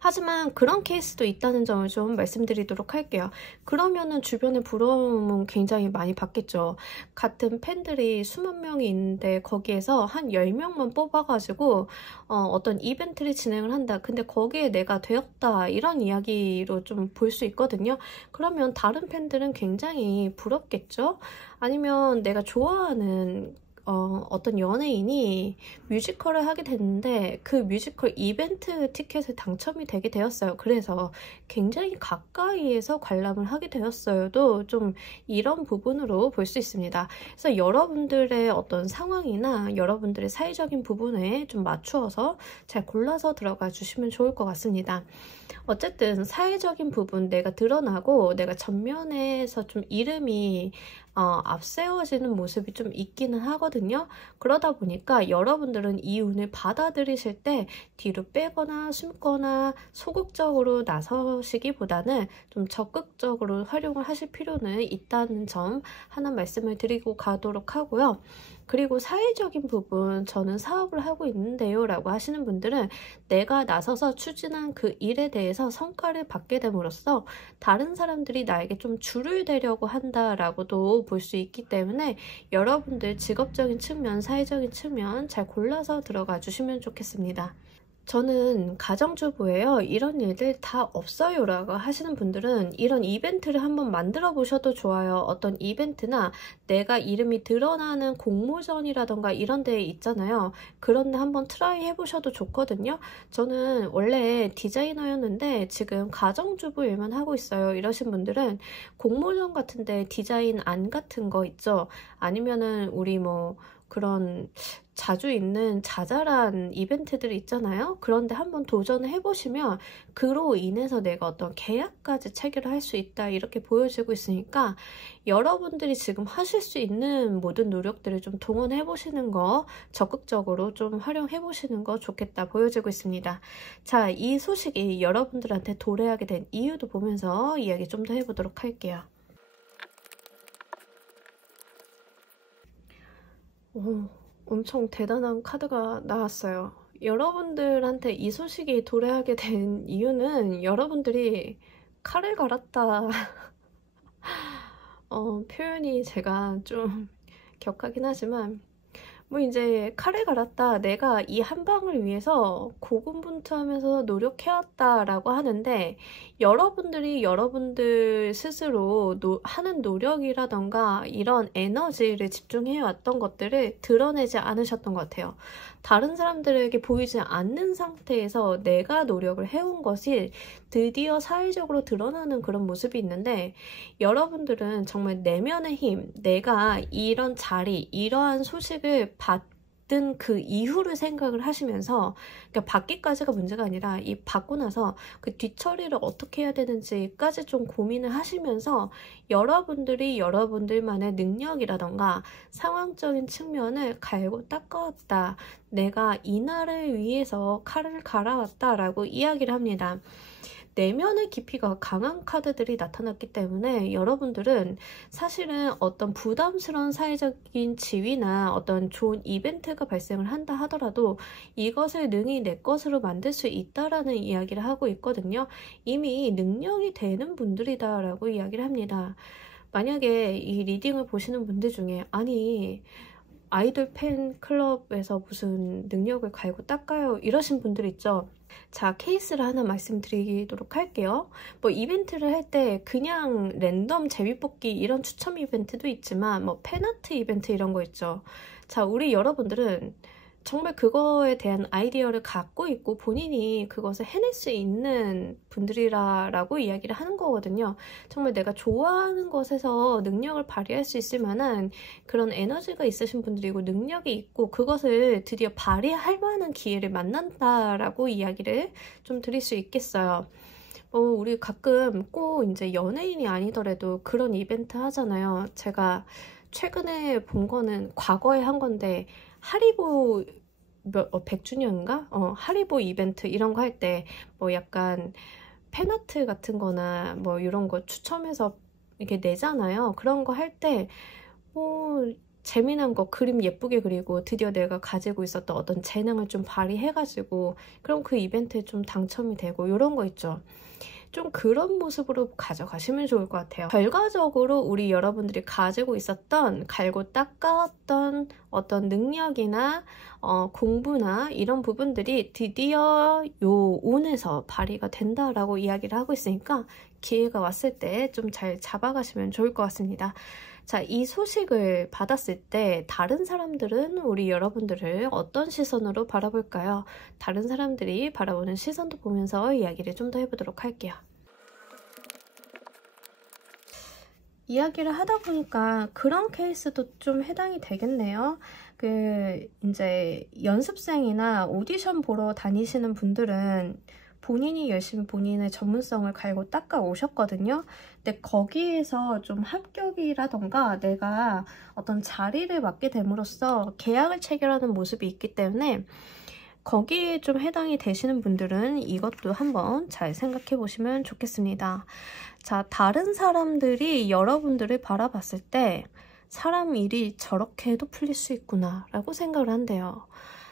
하지만 그런 케이스도 있다는 점을 좀 말씀드리도록 할게요. 그러면은 주변에 부러움은 굉장히 많이 받겠죠. 같은 팬들이 수만 명이 있는데 거기에서 한 10명만 뽑아가지고 어떤 이벤트를 진행을 한다. 근데 거기에 내가 되었다, 이런 이야기로 좀 볼 수 있거든요. 그러면 다른 팬들은 굉장히 부럽겠죠. 아니면 내가 좋아하는 어떤 연예인이 뮤지컬을 하게 됐는데 그 뮤지컬 이벤트 티켓에 당첨이 되게 되었어요. 그래서 굉장히 가까이에서 관람을 하게 되었어요도 좀 이런 부분으로 볼 수 있습니다. 그래서 여러분들의 어떤 상황이나 여러분들의 사회적인 부분에 좀 맞추어서 잘 골라서 들어가 주시면 좋을 것 같습니다. 어쨌든 사회적인 부분, 내가 드러나고 내가 전면에서 좀 이름이 앞세워지는 모습이 좀 있기는 하거든요. 그러다 보니까 여러분들은 이 운을 받아들이실 때 뒤로 빼거나 숨거나 소극적으로 나서시기보다는 좀 적극적으로 활용을 하실 필요는 있다는 점 하나 말씀을 드리고 가도록 하고요. 그리고 사회적인 부분, 저는 사업을 하고 있는데요 라고 하시는 분들은 내가 나서서 추진한 그 일에 대해서 성과를 받게 됨으로써 다른 사람들이 나에게 좀 줄을 대려고 한다라고도 볼 수 있기 때문에 여러분들 직업적인 측면, 사회적인 측면 잘 골라서 들어가 주시면 좋겠습니다. 저는 가정주부예요. 이런 일들 다 없어요 라고 하시는 분들은 이런 이벤트를 한번 만들어 보셔도 좋아요. 어떤 이벤트나 내가 이름이 드러나는 공모전이라던가 이런 데 있잖아요. 그런 데 한번 트라이 해보셔도 좋거든요. 저는 원래 디자이너였는데 지금 가정주부 일만 하고 있어요. 이러신 분들은 공모전 같은데 디자인 안 같은 거 있죠. 아니면은 우리 뭐 그런 자주 있는 자잘한 이벤트들이 있잖아요. 그런데 한번 도전을 해보시면 그로 인해서 내가 어떤 계약까지 체결할 수 있다, 이렇게 보여지고 있으니까 여러분들이 지금 하실 수 있는 모든 노력들을 좀 동원해 보시는 거, 적극적으로 좀 활용해 보시는 거 좋겠다 보여지고 있습니다. 자, 이 소식이 여러분들한테 도래하게 된 이유도 보면서 이야기 좀 더 해보도록 할게요. 엄청 대단한 카드가 나왔어요. 여러분들한테 이 소식이 도래하게 된 이유는 여러분들이 칼을 갈았다. 표현이 제가 좀 격하긴 하지만 뭐 이제 칼을 갈았다, 내가 이 한 방을 위해서 고군분투하면서 노력해왔다 라고 하는데, 여러분들이 여러분들 스스로 하는 노력이라던가 이런 에너지를 집중해왔던 것들을 드러내지 않으셨던 것 같아요. 다른 사람들에게 보이지 않는 상태에서 내가 노력을 해온 것이 드디어 사회적으로 드러나는 그런 모습이 있는데, 여러분들은 정말 내면의 힘, 내가 이런 자리, 이러한 소식을 받은 그 이후를 생각을 하시면서, 그러니까 받기까지가 문제가 아니라 이 받고 나서 그 뒤처리를 어떻게 해야 되는지까지 좀 고민을 하시면서 여러분들이 여러분들만의 능력이라던가 상황적인 측면을 갈고 닦아왔다, 내가 이날을 위해서 칼을 갈아왔다 라고 이야기를 합니다. 내면의 깊이가 강한 카드들이 나타났기 때문에 여러분들은 사실은 어떤 부담스러운 사회적인 지위나 어떤 좋은 이벤트가 발생을 한다 하더라도 이것을 능히 내 것으로 만들 수 있다라는 이야기를 하고 있거든요. 이미 능력이 되는 분들이다 라고 이야기를 합니다. 만약에 이 리딩을 보시는 분들 중에 아니 아이돌 팬클럽에서 무슨 능력을 갈고 닦아요 이러신 분들 있죠. 자, 케이스를 하나 말씀드리도록 할게요. 뭐 이벤트를 할 때 그냥 랜덤 제비뽑기 이런 추첨 이벤트도 있지만 뭐 팬아트 이벤트 이런 거 있죠. 자, 우리 여러분들은 정말 그거에 대한 아이디어를 갖고 있고 본인이 그것을 해낼 수 있는 분들이라고 이야기를 하는 거거든요. 정말 내가 좋아하는 것에서 능력을 발휘할 수 있을 만한 그런 에너지가 있으신 분들이고 능력이 있고 그것을 드디어 발휘할 만한 기회를 만난다라고 이야기를 좀 드릴 수 있겠어요. 우리 가끔 꼭 이제 연예인이 아니더라도 그런 이벤트 하잖아요. 제가 최근에 본 거는 과거에 한 건데 하리보 100주년인가? 하리보 이벤트 이런 거 할 때 뭐 약간 팬아트 같은 거나 뭐 이런 거 추첨해서 이렇게 내잖아요. 그런 거 할 때 재미난 거 그림 예쁘게 그리고 드디어 내가 가지고 있었던 어떤 재능을 좀 발휘해가지고 그럼 그 이벤트에 좀 당첨이 되고 이런 거 있죠. 좀 그런 모습으로 가져가시면 좋을 것 같아요. 결과적으로 우리 여러분들이 가지고 있었던 갈고 닦았던 어떤 능력이나 공부나 이런 부분들이 드디어 요 운에서 발휘가 된다라고 이야기를 하고 있으니까 기회가 왔을 때 좀 잘 잡아가시면 좋을 것 같습니다. 자, 이 소식을 받았을 때 다른 사람들은 우리 여러분들을 어떤 시선으로 바라볼까요? 다른 사람들이 바라보는 시선도 보면서 이야기를 좀 더 해보도록 할게요. 이야기를 하다 보니까 그런 케이스도 좀 해당이 되겠네요. 이제 연습생이나 오디션 보러 다니시는 분들은 본인이 열심히 본인의 전문성을 갈고 닦아 오셨거든요. 근데 거기에서 좀 합격이라던가 내가 어떤 자리를 맡게 됨으로써 계약을 체결하는 모습이 있기 때문에 거기에 좀 해당이 되시는 분들은 이것도 한번 잘 생각해 보시면 좋겠습니다. 자, 다른 사람들이 여러분들을 바라봤을 때 사람 일이 저렇게 해도 풀릴 수 있구나 라고 생각을 한대요.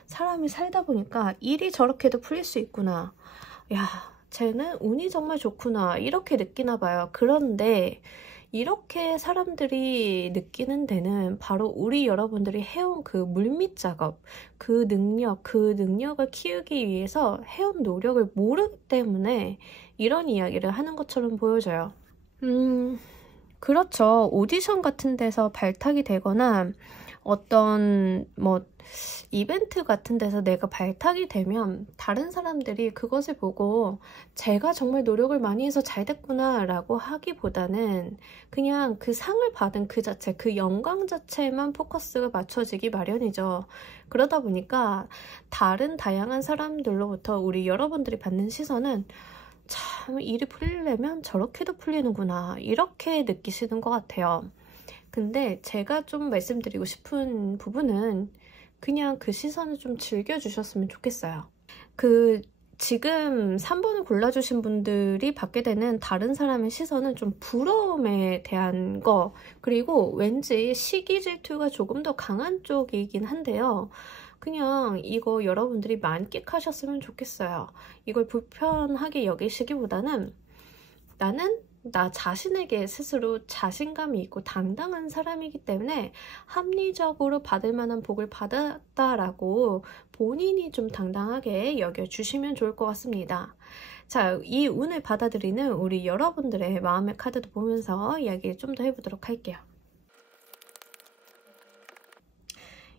사람이 살다 보니까 일이 저렇게 해도 풀릴 수 있구나. 야, 쟤는 운이 정말 좋구나 이렇게 느끼나 봐요. 그런데 이렇게 사람들이 느끼는 데는 바로 우리 여러분들이 해온 그 물밑 작업, 그 능력을 키우기 위해서 해온 노력을 모르기 때문에 이런 이야기를 하는 것처럼 보여져요. 그렇죠. 오디션 같은 데서 발탁이 되거나 어떤 이벤트 같은 데서 내가 발탁이 되면 다른 사람들이 그것을 보고 제가 정말 노력을 많이 해서 잘 됐구나 라고 하기보다는 그냥 그 상을 받은 그 자체, 그 영광 자체에만 포커스가 맞춰지기 마련이죠. 그러다 보니까 다른 다양한 사람들로부터 우리 여러분들이 받는 시선은 참 일이 풀리려면 저렇게도 풀리는구나 이렇게 느끼시는 것 같아요. 근데 제가 좀 말씀드리고 싶은 부분은 그냥 그 시선을 좀 즐겨주셨으면 좋겠어요. 지금 3번을 골라주신 분들이 받게 되는 다른 사람의 시선은 좀 부러움에 대한 거, 그리고 왠지 시기 질투가 조금 더 강한 쪽이긴 한데요. 그냥 이거 여러분들이 만끽하셨으면 좋겠어요. 이걸 불편하게 여기시기보다는 나는 나 자신에게 스스로 자신감이 있고 당당한 사람이기 때문에 합리적으로 받을 만한 복을 받았다라고 본인이 좀 당당하게 여겨주시면 좋을 것 같습니다. 자, 이 운을 받아들이는 우리 여러분들의 마음의 카드도 보면서 이야기 좀 더 해보도록 할게요.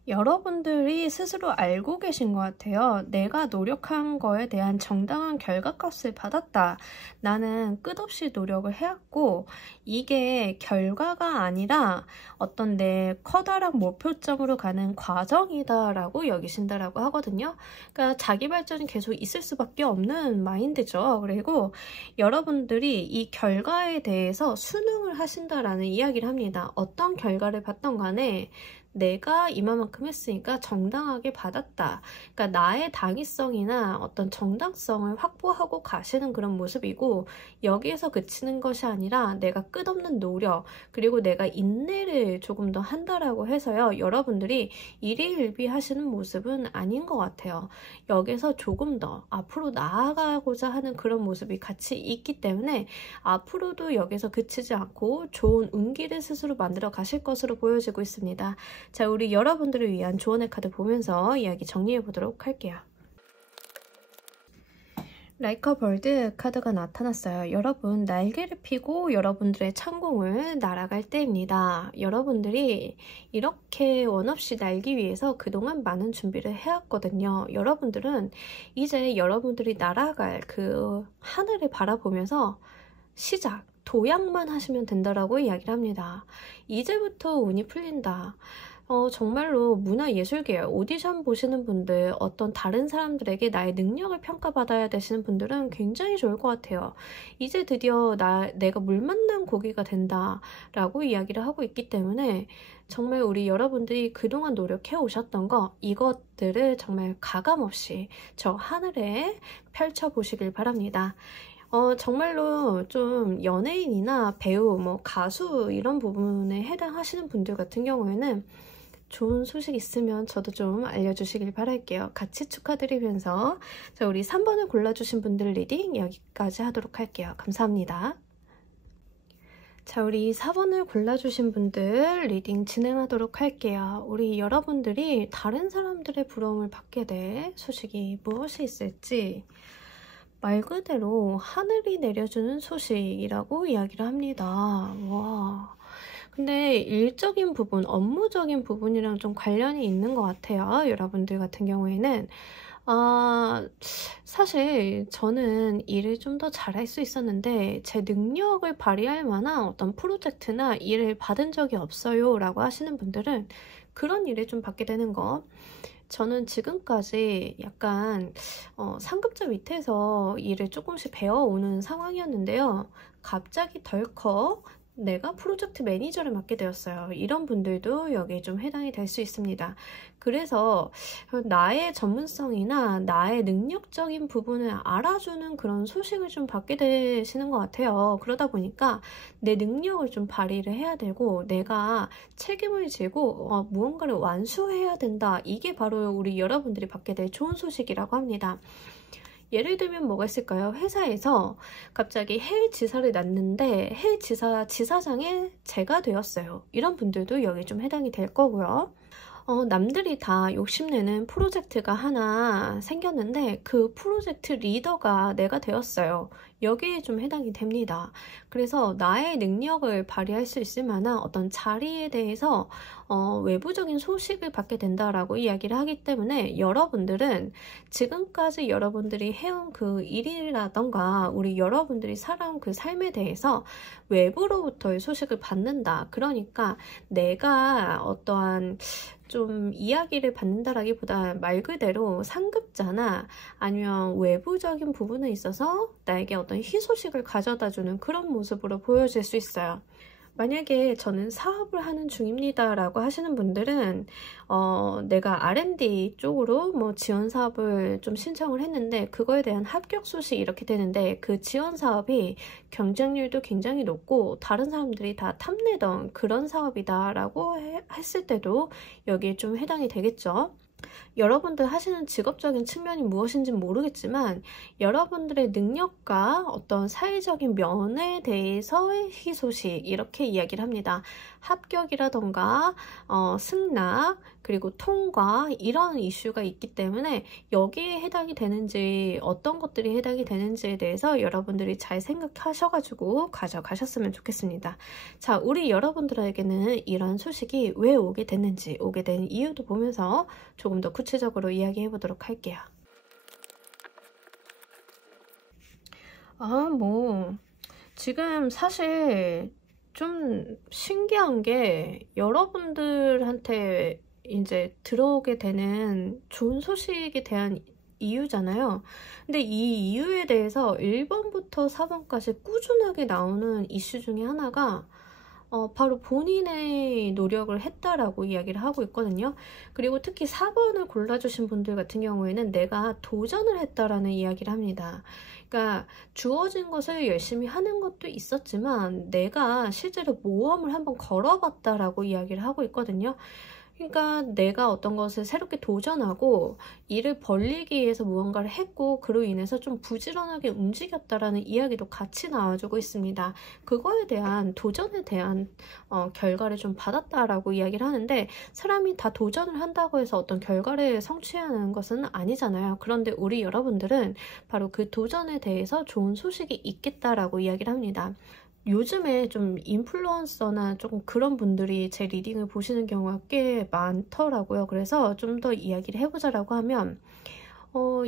여러분들이 스스로 알고 계신 것 같아요. 내가 노력한 거에 대한 정당한 결과값을 받았다. 나는 끝없이 노력을 해왔고 이게 결과가 아니라 어떤 내 커다란 목표점으로 가는 과정이다 라고 여기신다라고 하거든요. 그러니까 자기 발전이 계속 있을 수밖에 없는 마인드죠. 그리고 여러분들이 이 결과에 대해서 순응을 하신다라는 이야기를 합니다. 어떤 결과를 받던 간에 내가 이만큼 했으니까 정당하게 받았다. 그러니까 나의 당위성이나 어떤 정당성을 확보하고 가시는 그런 모습이고 여기에서 그치는 것이 아니라 내가 끝없는 노력 그리고 내가 인내를 조금 더 한다라고 해서요. 여러분들이 일희일비하시는 모습은 아닌 것 같아요. 여기서 조금 더 앞으로 나아가고자 하는 그런 모습이 같이 있기 때문에 앞으로도 여기서 그치지 않고 좋은 운기를 스스로 만들어 가실 것으로 보여지고 있습니다. 자, 우리 여러분들을 위한 조언의 카드 보면서 이야기 정리해 보도록 할게요. Like a bird 카드가 나타났어요. 여러분, 날개를 펴고 여러분들의 창공을 날아갈 때입니다. 여러분들이 이렇게 원 없이 날기 위해서 그동안 많은 준비를 해왔거든요. 여러분들은 이제 여러분들이 날아갈 그 하늘을 바라보면서 시작! 도약만 하시면 된다라고 이야기를 합니다. 이제부터 운이 풀린다. 정말로 문화예술계열 오디션 보시는 분들, 어떤 다른 사람들에게 나의 능력을 평가받아야 되시는 분들은 굉장히 좋을 것 같아요. 이제 드디어 내가 물 만난 고기가 된다 라고 이야기를 하고 있기 때문에 정말 우리 여러분들이 그동안 노력해 오셨던 거 이것들을 정말 가감없이 저 하늘에 펼쳐보시길 바랍니다. 정말로 좀 연예인이나 배우, 뭐 가수 이런 부분에 해당하시는 분들 같은 경우에는 좋은 소식 있으면 저도 좀 알려주시길 바랄게요. 같이 축하드리면서 자, 우리 3번을 골라주신 분들 리딩 여기까지 하도록 할게요. 감사합니다. 자, 우리 4번을 골라주신 분들 리딩 진행하도록 할게요. 우리 여러분들이 다른 사람들의 부러움을 받게 될 소식이 무엇이 있을지 말 그대로 하늘이 내려주는 소식이라고 이야기를 합니다. 와. 근데 일적인 부분, 업무적인 부분이랑 좀 관련이 있는 것 같아요. 여러분들 같은 경우에는. 사실 저는 일을 좀 더 잘할 수 있었는데 제 능력을 발휘할 만한 어떤 프로젝트나 일을 받은 적이 없어요 라고 하시는 분들은 그런 일을 좀 받게 되는 거. 저는 지금까지 약간 상급자 밑에서 일을 조금씩 배워오는 상황이었는데요. 갑자기 덜컥 내가 프로젝트 매니저를 맡게 되었어요. 이런 분들도 여기에 좀 해당이 될 수 있습니다. 그래서 나의 전문성이나 나의 능력적인 부분을 알아주는 그런 소식을 좀 받게 되시는 것 같아요. 그러다 보니까 내 능력을 좀 발휘를 해야 되고 내가 책임을 지고 무언가를 완수해야 된다. 이게 바로 우리 여러분들이 받게 될 좋은 소식이라고 합니다. 예를 들면 뭐가 있을까요? 회사에서 갑자기 해외 지사를 났는데 해외 지사장에 제가 되었어요. 이런 분들도 여기 좀 해당이 될 거고요. 남들이 다 욕심내는 프로젝트가 하나 생겼는데 그 프로젝트 리더가 내가 되었어요. 여기에 좀 해당이 됩니다. 그래서 나의 능력을 발휘할 수 있을 만한 어떤 자리에 대해서 외부적인 소식을 받게 된다라고 이야기를 하기 때문에 여러분들은 지금까지 여러분들이 해온 그 일이라던가 우리 여러분들이 살아온 그 삶에 대해서 외부로부터의 소식을 받는다. 그러니까 내가 어떠한 좀 이야기를 받는다라기보다 말 그대로 상급자나 아니면 외부적인 부분에 있어서 나에게 어떤 희소식을 가져다주는 그런 모습으로 보여질 수 있어요. 만약에 저는 사업을 하는 중입니다 라고 하시는 분들은 내가 R&D 쪽으로 뭐 지원 사업을 좀 신청을 했는데 그거에 대한 합격 소식이 이렇게 되는데 그 지원 사업이 경쟁률도 굉장히 높고 다른 사람들이 다 탐내던 그런 사업이다 라고 했을 때도 여기에 좀 해당이 되겠죠. 여러분들 하시는 직업적인 측면이 무엇인지 모르겠지만 여러분들의 능력과 어떤 사회적인 면에 대해서의 희소식 이렇게 이야기를 합니다. 합격이라던가 승낙 그리고 통과 이런 이슈가 있기 때문에 여기에 해당이 되는지 어떤 것들이 해당이 되는지에 대해서 여러분들이 잘 생각하셔가지고 가져가셨으면 좋겠습니다. 자, 우리 여러분들에게는 이런 소식이 왜 오게 됐는지 오게 된 이유도 보면서 조금 더 구체적으로 이야기해 보도록 할게요. 지금 사실 좀 신기한 게 여러분들한테 이제 들어오게 되는 좋은 소식에 대한 이유잖아요. 근데 이 이유에 대해서 1번부터 4번까지 꾸준하게 나오는 이슈 중에 하나가 바로 본인의 노력을 했다라고 이야기를 하고 있거든요. 그리고 특히 4번을 골라주신 분들 같은 경우에는 내가 도전을 했다라는 이야기를 합니다. 그러니까 주어진 것을 열심히 하는 것도 있었지만 내가 실제로 모험을 한번 걸어봤다라고 이야기를 하고 있거든요. 그러니까 내가 어떤 것을 새롭게 도전하고 일을 벌리기 위해서 무언가를 했고 그로 인해서 좀 부지런하게 움직였다라는 이야기도 같이 나와주고 있습니다. 그거에 대한 도전에 대한 결과를 좀 받았다라고 이야기를 하는데 사람이 다 도전을 한다고 해서 어떤 결과를 성취하는 것은 아니잖아요. 그런데 우리 여러분들은 바로 그 도전에 대해서 좋은 소식이 있겠다라고 이야기를 합니다. 요즘에 좀 인플루언서나 조금 그런 분들이 제 리딩을 보시는 경우가 꽤 많더라고요. 그래서 좀 더 이야기를 해보자라고 하면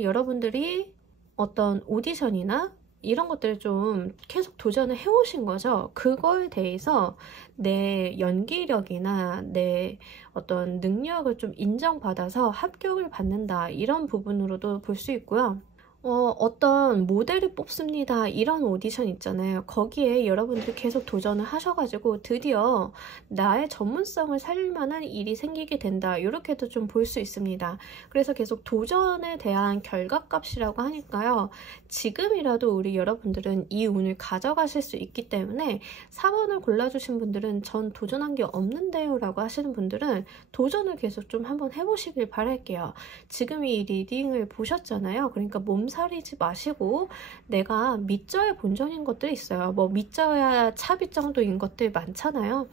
여러분들이 어떤 오디션이나 이런 것들을 좀 계속 도전을 해오신 거죠. 그거에 대해서 내 연기력이나 내 어떤 능력을 좀 인정받아서 합격을 받는다 이런 부분으로도 볼 수 있고요. 어떤 모델을 뽑습니다. 이런 오디션 있잖아요. 거기에 여러분들이 계속 도전을 하셔가지고 드디어 나의 전문성을 살릴 만한 일이 생기게 된다. 이렇게도 좀 볼 수 있습니다. 그래서 계속 도전에 대한 결과값이라고 하니까요. 지금이라도 우리 여러분들은 이 운을 가져가실 수 있기 때문에 4번을 골라주신 분들은 전 도전한 게 없는데요 라고 하시는 분들은 도전을 계속 좀 한번 해보시길 바랄게요. 지금 이 리딩을 보셨잖아요. 그러니까 몸살이지 마시고 내가 밑져야 본전인 것들이 있어요. 뭐 밑져야 차비 정도인 것들 많잖아요.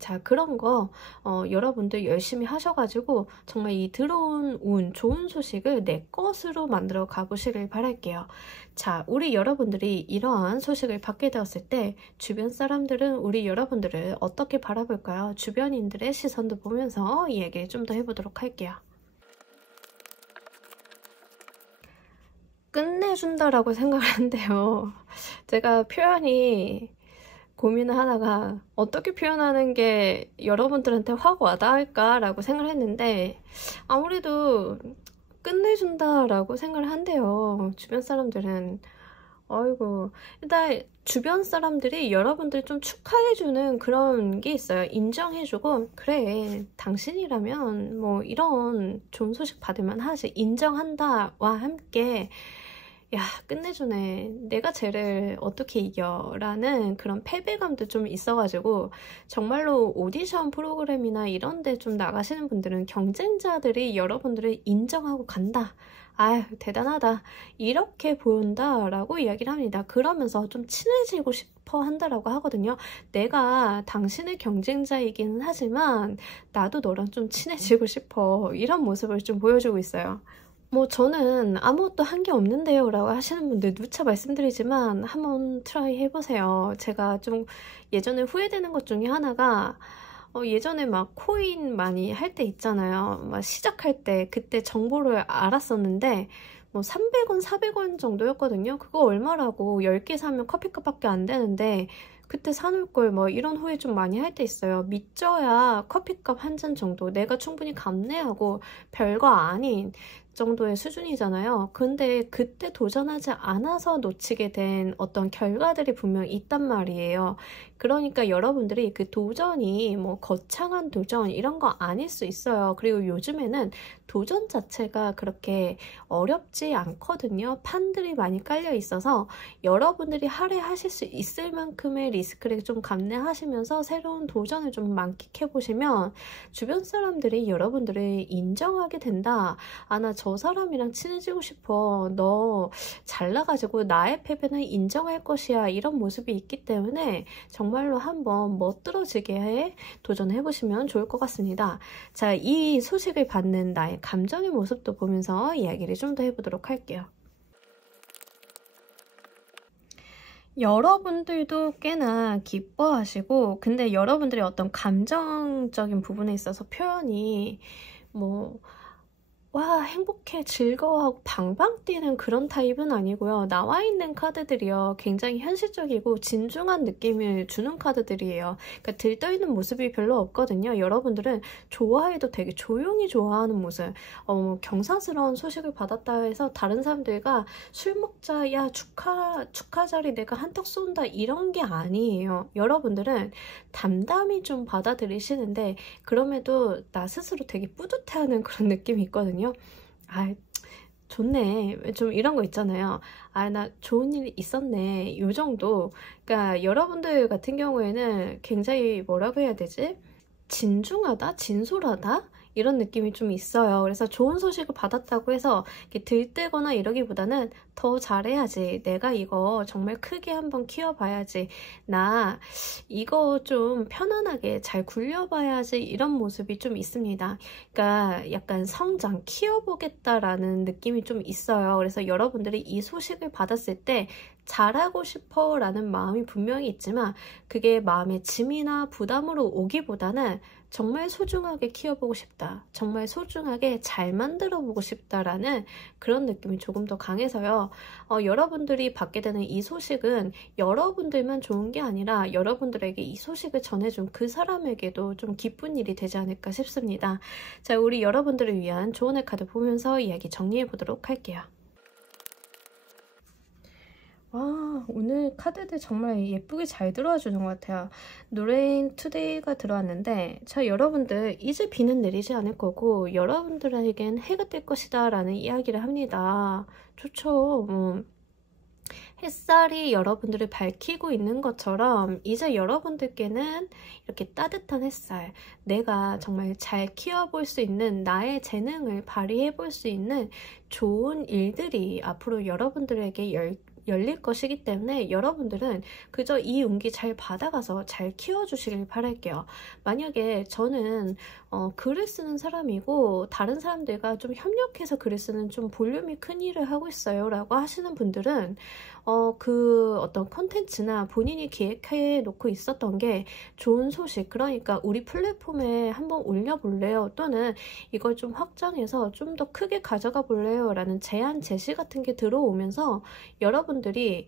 자, 그런 거 여러분들 열심히 하셔가지고 정말 이 들어온 운, 좋은 소식을 내 것으로 만들어 가보시길 바랄게요. 자, 우리 여러분들이 이러한 소식을 받게 되었을 때 주변 사람들은 우리 여러분들을 어떻게 바라볼까요? 주변인들의 시선도 보면서 이 얘기를 좀 더 해보도록 할게요. 끝내준다라고 생각을 한대요. 제가 표현이 고민을 하다가 어떻게 표현하는 게 여러분들한테 확 와닿을까라고 생각을 했는데 아무래도 끝내준다라고 생각을 한대요. 주변 사람들은. 아이고, 일단 주변 사람들이 여러분들 좀 축하해주는 그런 게 있어요. 인정해주고 그래 당신이라면 뭐 이런 좋은 소식 받으면 하지 인정한다와 함께 야 끝내주네 내가 쟤를 어떻게 이겨 라는 그런 패배감도 좀 있어가지고 정말로 오디션 프로그램이나 이런 데 좀 나가시는 분들은 경쟁자들이 여러분들을 인정하고 간다. 아유 대단하다 이렇게 보인다 라고 이야기를 합니다. 그러면서 좀 친해지고 싶어 한다라고 하거든요. 내가 당신의 경쟁자이기는 하지만 나도 너랑 좀 친해지고 싶어 이런 모습을 좀 보여주고 있어요. 뭐 저는 아무것도 한 게 없는데요 라고 하시는 분들 누차 말씀드리지만 한번 트라이 해보세요. 제가 좀 예전에 후회되는 것 중에 하나가 예전에 막 코인 많이 할 때 있잖아요. 막 시작할 때 그때 정보를 알았었는데 뭐 300원, 400원 정도였거든요. 그거 얼마라고 10개 사면 커피값밖에 안 되는데 그때 사놓을 걸 뭐 이런 후회 좀 많이 할 때 있어요. 믿져야 커피값 한 잔 정도 내가 충분히 감내하고 별거 아닌 정도의 수준이잖아요. 근데 그때 도전하지 않아서 놓치게 된 어떤 결과들이 분명 있단 말이에요. 그러니까 여러분들이 그 도전이 뭐 거창한 도전 이런 거 아닐 수 있어요. 그리고 요즘에는 도전 자체가 그렇게 어렵지 않거든요. 판들이 많이 깔려 있어서 여러분들이 할애하실 수 있을 만큼의 리스크를 좀 감내하시면서 새로운 도전을 좀 만끽해 보시면 주변 사람들이 여러분들을 인정하게 된다. 아, 나 저 사람이랑 친해지고 싶어. 너 잘나가지고 나의 패배는 인정할 것이야. 이런 모습이 있기 때문에 정말로 한번 멋들어지게 도전해보시면 좋을 것 같습니다. 자, 이 소식을 받는 나의 감정의 모습도 보면서 이야기를 좀 더 해보도록 할게요. 여러분들도 꽤나 기뻐하시고 근데 여러분들의 어떤 감정적인 부분에 있어서 표현이 뭐 와 행복해 즐거워하고 방방 뛰는 그런 타입은 아니고요. 나와 있는 카드들이요 굉장히 현실적이고 진중한 느낌을 주는 카드들이에요. 그러니까 들떠있는 모습이 별로 없거든요. 여러분들은 좋아해도 되게 조용히 좋아하는 모습. 경사스러운 소식을 받았다 해서 다른 사람들과 술 먹자 야 축하 자리 내가 한턱 쏜다 이런 게 아니에요. 여러분들은 담담히 좀 받아들이시는데 그럼에도 나 스스로 되게 뿌듯해하는 그런 느낌이 있거든요. 아 좋네 좀 이런 거 있잖아요. 아 나 좋은 일이 있었네 요 정도. 그러니까 여러분들 같은 경우에는 굉장히 뭐라고 해야 되지? 진중하다? 진솔하다? 이런 느낌이 좀 있어요. 그래서 좋은 소식을 받았다고 해서 이렇게 들뜨거나 이러기보다는 더 잘해야지. 내가 이거 정말 크게 한번 키워봐야지. 나 이거 좀 편안하게 잘 굴려봐야지. 이런 모습이 좀 있습니다. 그러니까 약간 성장, 키워보겠다라는 느낌이 좀 있어요. 그래서 여러분들이 이 소식을 받았을 때 잘하고 싶어 라는 마음이 분명히 있지만 그게 마음의 짐이나 부담으로 오기보다는 정말 소중하게 키워보고 싶다. 정말 소중하게 잘 만들어보고 싶다라는 그런 느낌이 조금 더 강해서요. 여러분들이 받게 되는 이 소식은 여러분들만 좋은 게 아니라 여러분들에게 이 소식을 전해준 그 사람에게도 좀 기쁜 일이 되지 않을까 싶습니다. 자, 우리 여러분들을 위한 조언의 카드 보면서 이야기 정리해 보도록 할게요. 오늘 카드들 정말 예쁘게 잘 들어와 주는 것 같아요. 노레인 투데이가 들어왔는데, 여러분들 이제 비는 내리지 않을 거고 여러분들에겐 해가 뜰 것이다 라는 이야기를 합니다. 좋죠. 햇살이 여러분들을 밝히고 있는 것처럼 이제 여러분들께는 이렇게 따뜻한 햇살, 내가 정말 잘 키워볼 수 있는 나의 재능을 발휘해 볼 수 있는 좋은 일들이 앞으로 여러분들에게 열릴 것이기 때문에 여러분들은 그저 이 운기 잘 받아가서 잘 키워주시길 바랄게요. 만약에 저는 글을 쓰는 사람이고 다른 사람들과 좀 협력해서 글을 쓰는 좀 볼륨이 큰 일을 하고 있어요 라고 하시는 분들은 그 어떤 컨텐츠나 본인이 기획해 놓고 있었던 게 좋은 소식, 그러니까 우리 플랫폼에 한번 올려볼래요? 또는 이걸 좀 확장해서 좀 더 크게 가져가 볼래요? 라는 제안 제시 같은 게 들어오면서 여러분들이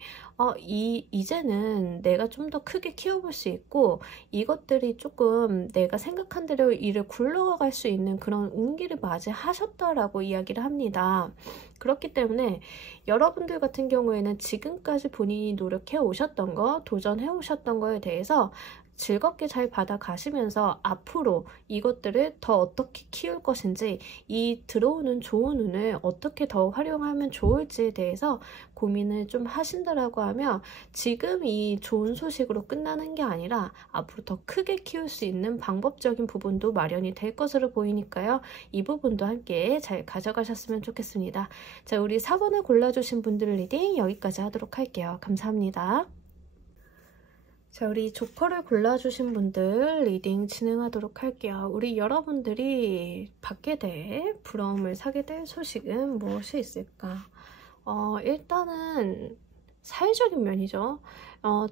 이제는 내가 좀 더 크게 키워볼 수 있고 이것들이 조금 내가 생각한 대로 일을 굴러갈 수 있는 그런 운기를 맞이하셨다라고 이야기를 합니다. 그렇기 때문에 여러분들 같은 경우에는 지금까지 본인이 노력해 오셨던 거, 도전해 오셨던 거에 대해서 즐겁게 잘 받아가시면서 앞으로 이것들을 더 어떻게 키울 것인지, 이 들어오는 좋은 운을 어떻게 더 활용하면 좋을지에 대해서 고민을 좀 하신다라고 하면 지금 이 좋은 소식으로 끝나는 게 아니라 앞으로 더 크게 키울 수 있는 방법적인 부분도 마련이 될 것으로 보이니까요. 이 부분도 함께 잘 가져가셨으면 좋겠습니다. 자, 우리 4번을 골라주신 분들 리딩 여기까지 하도록 할게요. 감사합니다. 자, 우리 조커를 골라주신 분들 리딩 진행하도록 할게요. 우리 여러분들이 받게 될 부러움을 사게 될 소식은 무엇이 있을까? 일단은 사회적인 면이죠.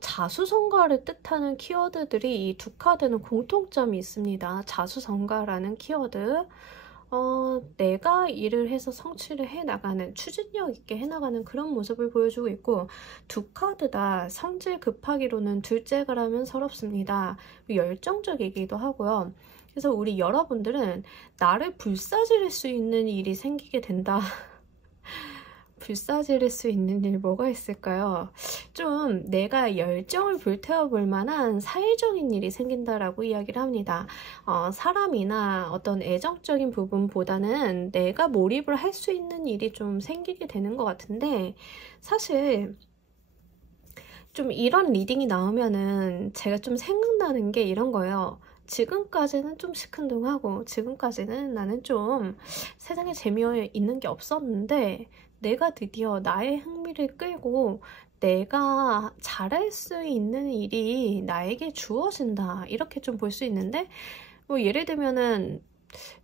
자수성가를 뜻하는 키워드들이 이 두 카드는 공통점이 있습니다. 자수성가라는 키워드. 내가 일을 해서 성취를 해나가는, 추진력 있게 해나가는 그런 모습을 보여주고 있고, 두 카드 다 성질 급하기로는 둘째가라면 서럽습니다. 열정적이기도 하고요. 그래서 우리 여러분들은 나를 불사지를 수 있는 일이 생기게 된다. 불사지를 수 있는 일 뭐가 있을까요? 좀 내가 열정을 불태워 볼 만한 사회적인 일이 생긴다라고 이야기를 합니다. 사람이나 어떤 애정적인 부분보다는 내가 몰입을 할 수 있는 일이 좀 생기게 되는 것 같은데, 사실 좀 이런 리딩이 나오면은 제가 좀 생각나는 게 이런 거예요. 지금까지는 좀 시큰둥하고 지금까지는 나는 좀 세상에 재미있는 게 없었는데 내가 드디어 나의 흥미를 끌고 내가 잘할 수 있는 일이 나에게 주어진다, 이렇게 좀 볼 수 있는데, 뭐 예를 들면은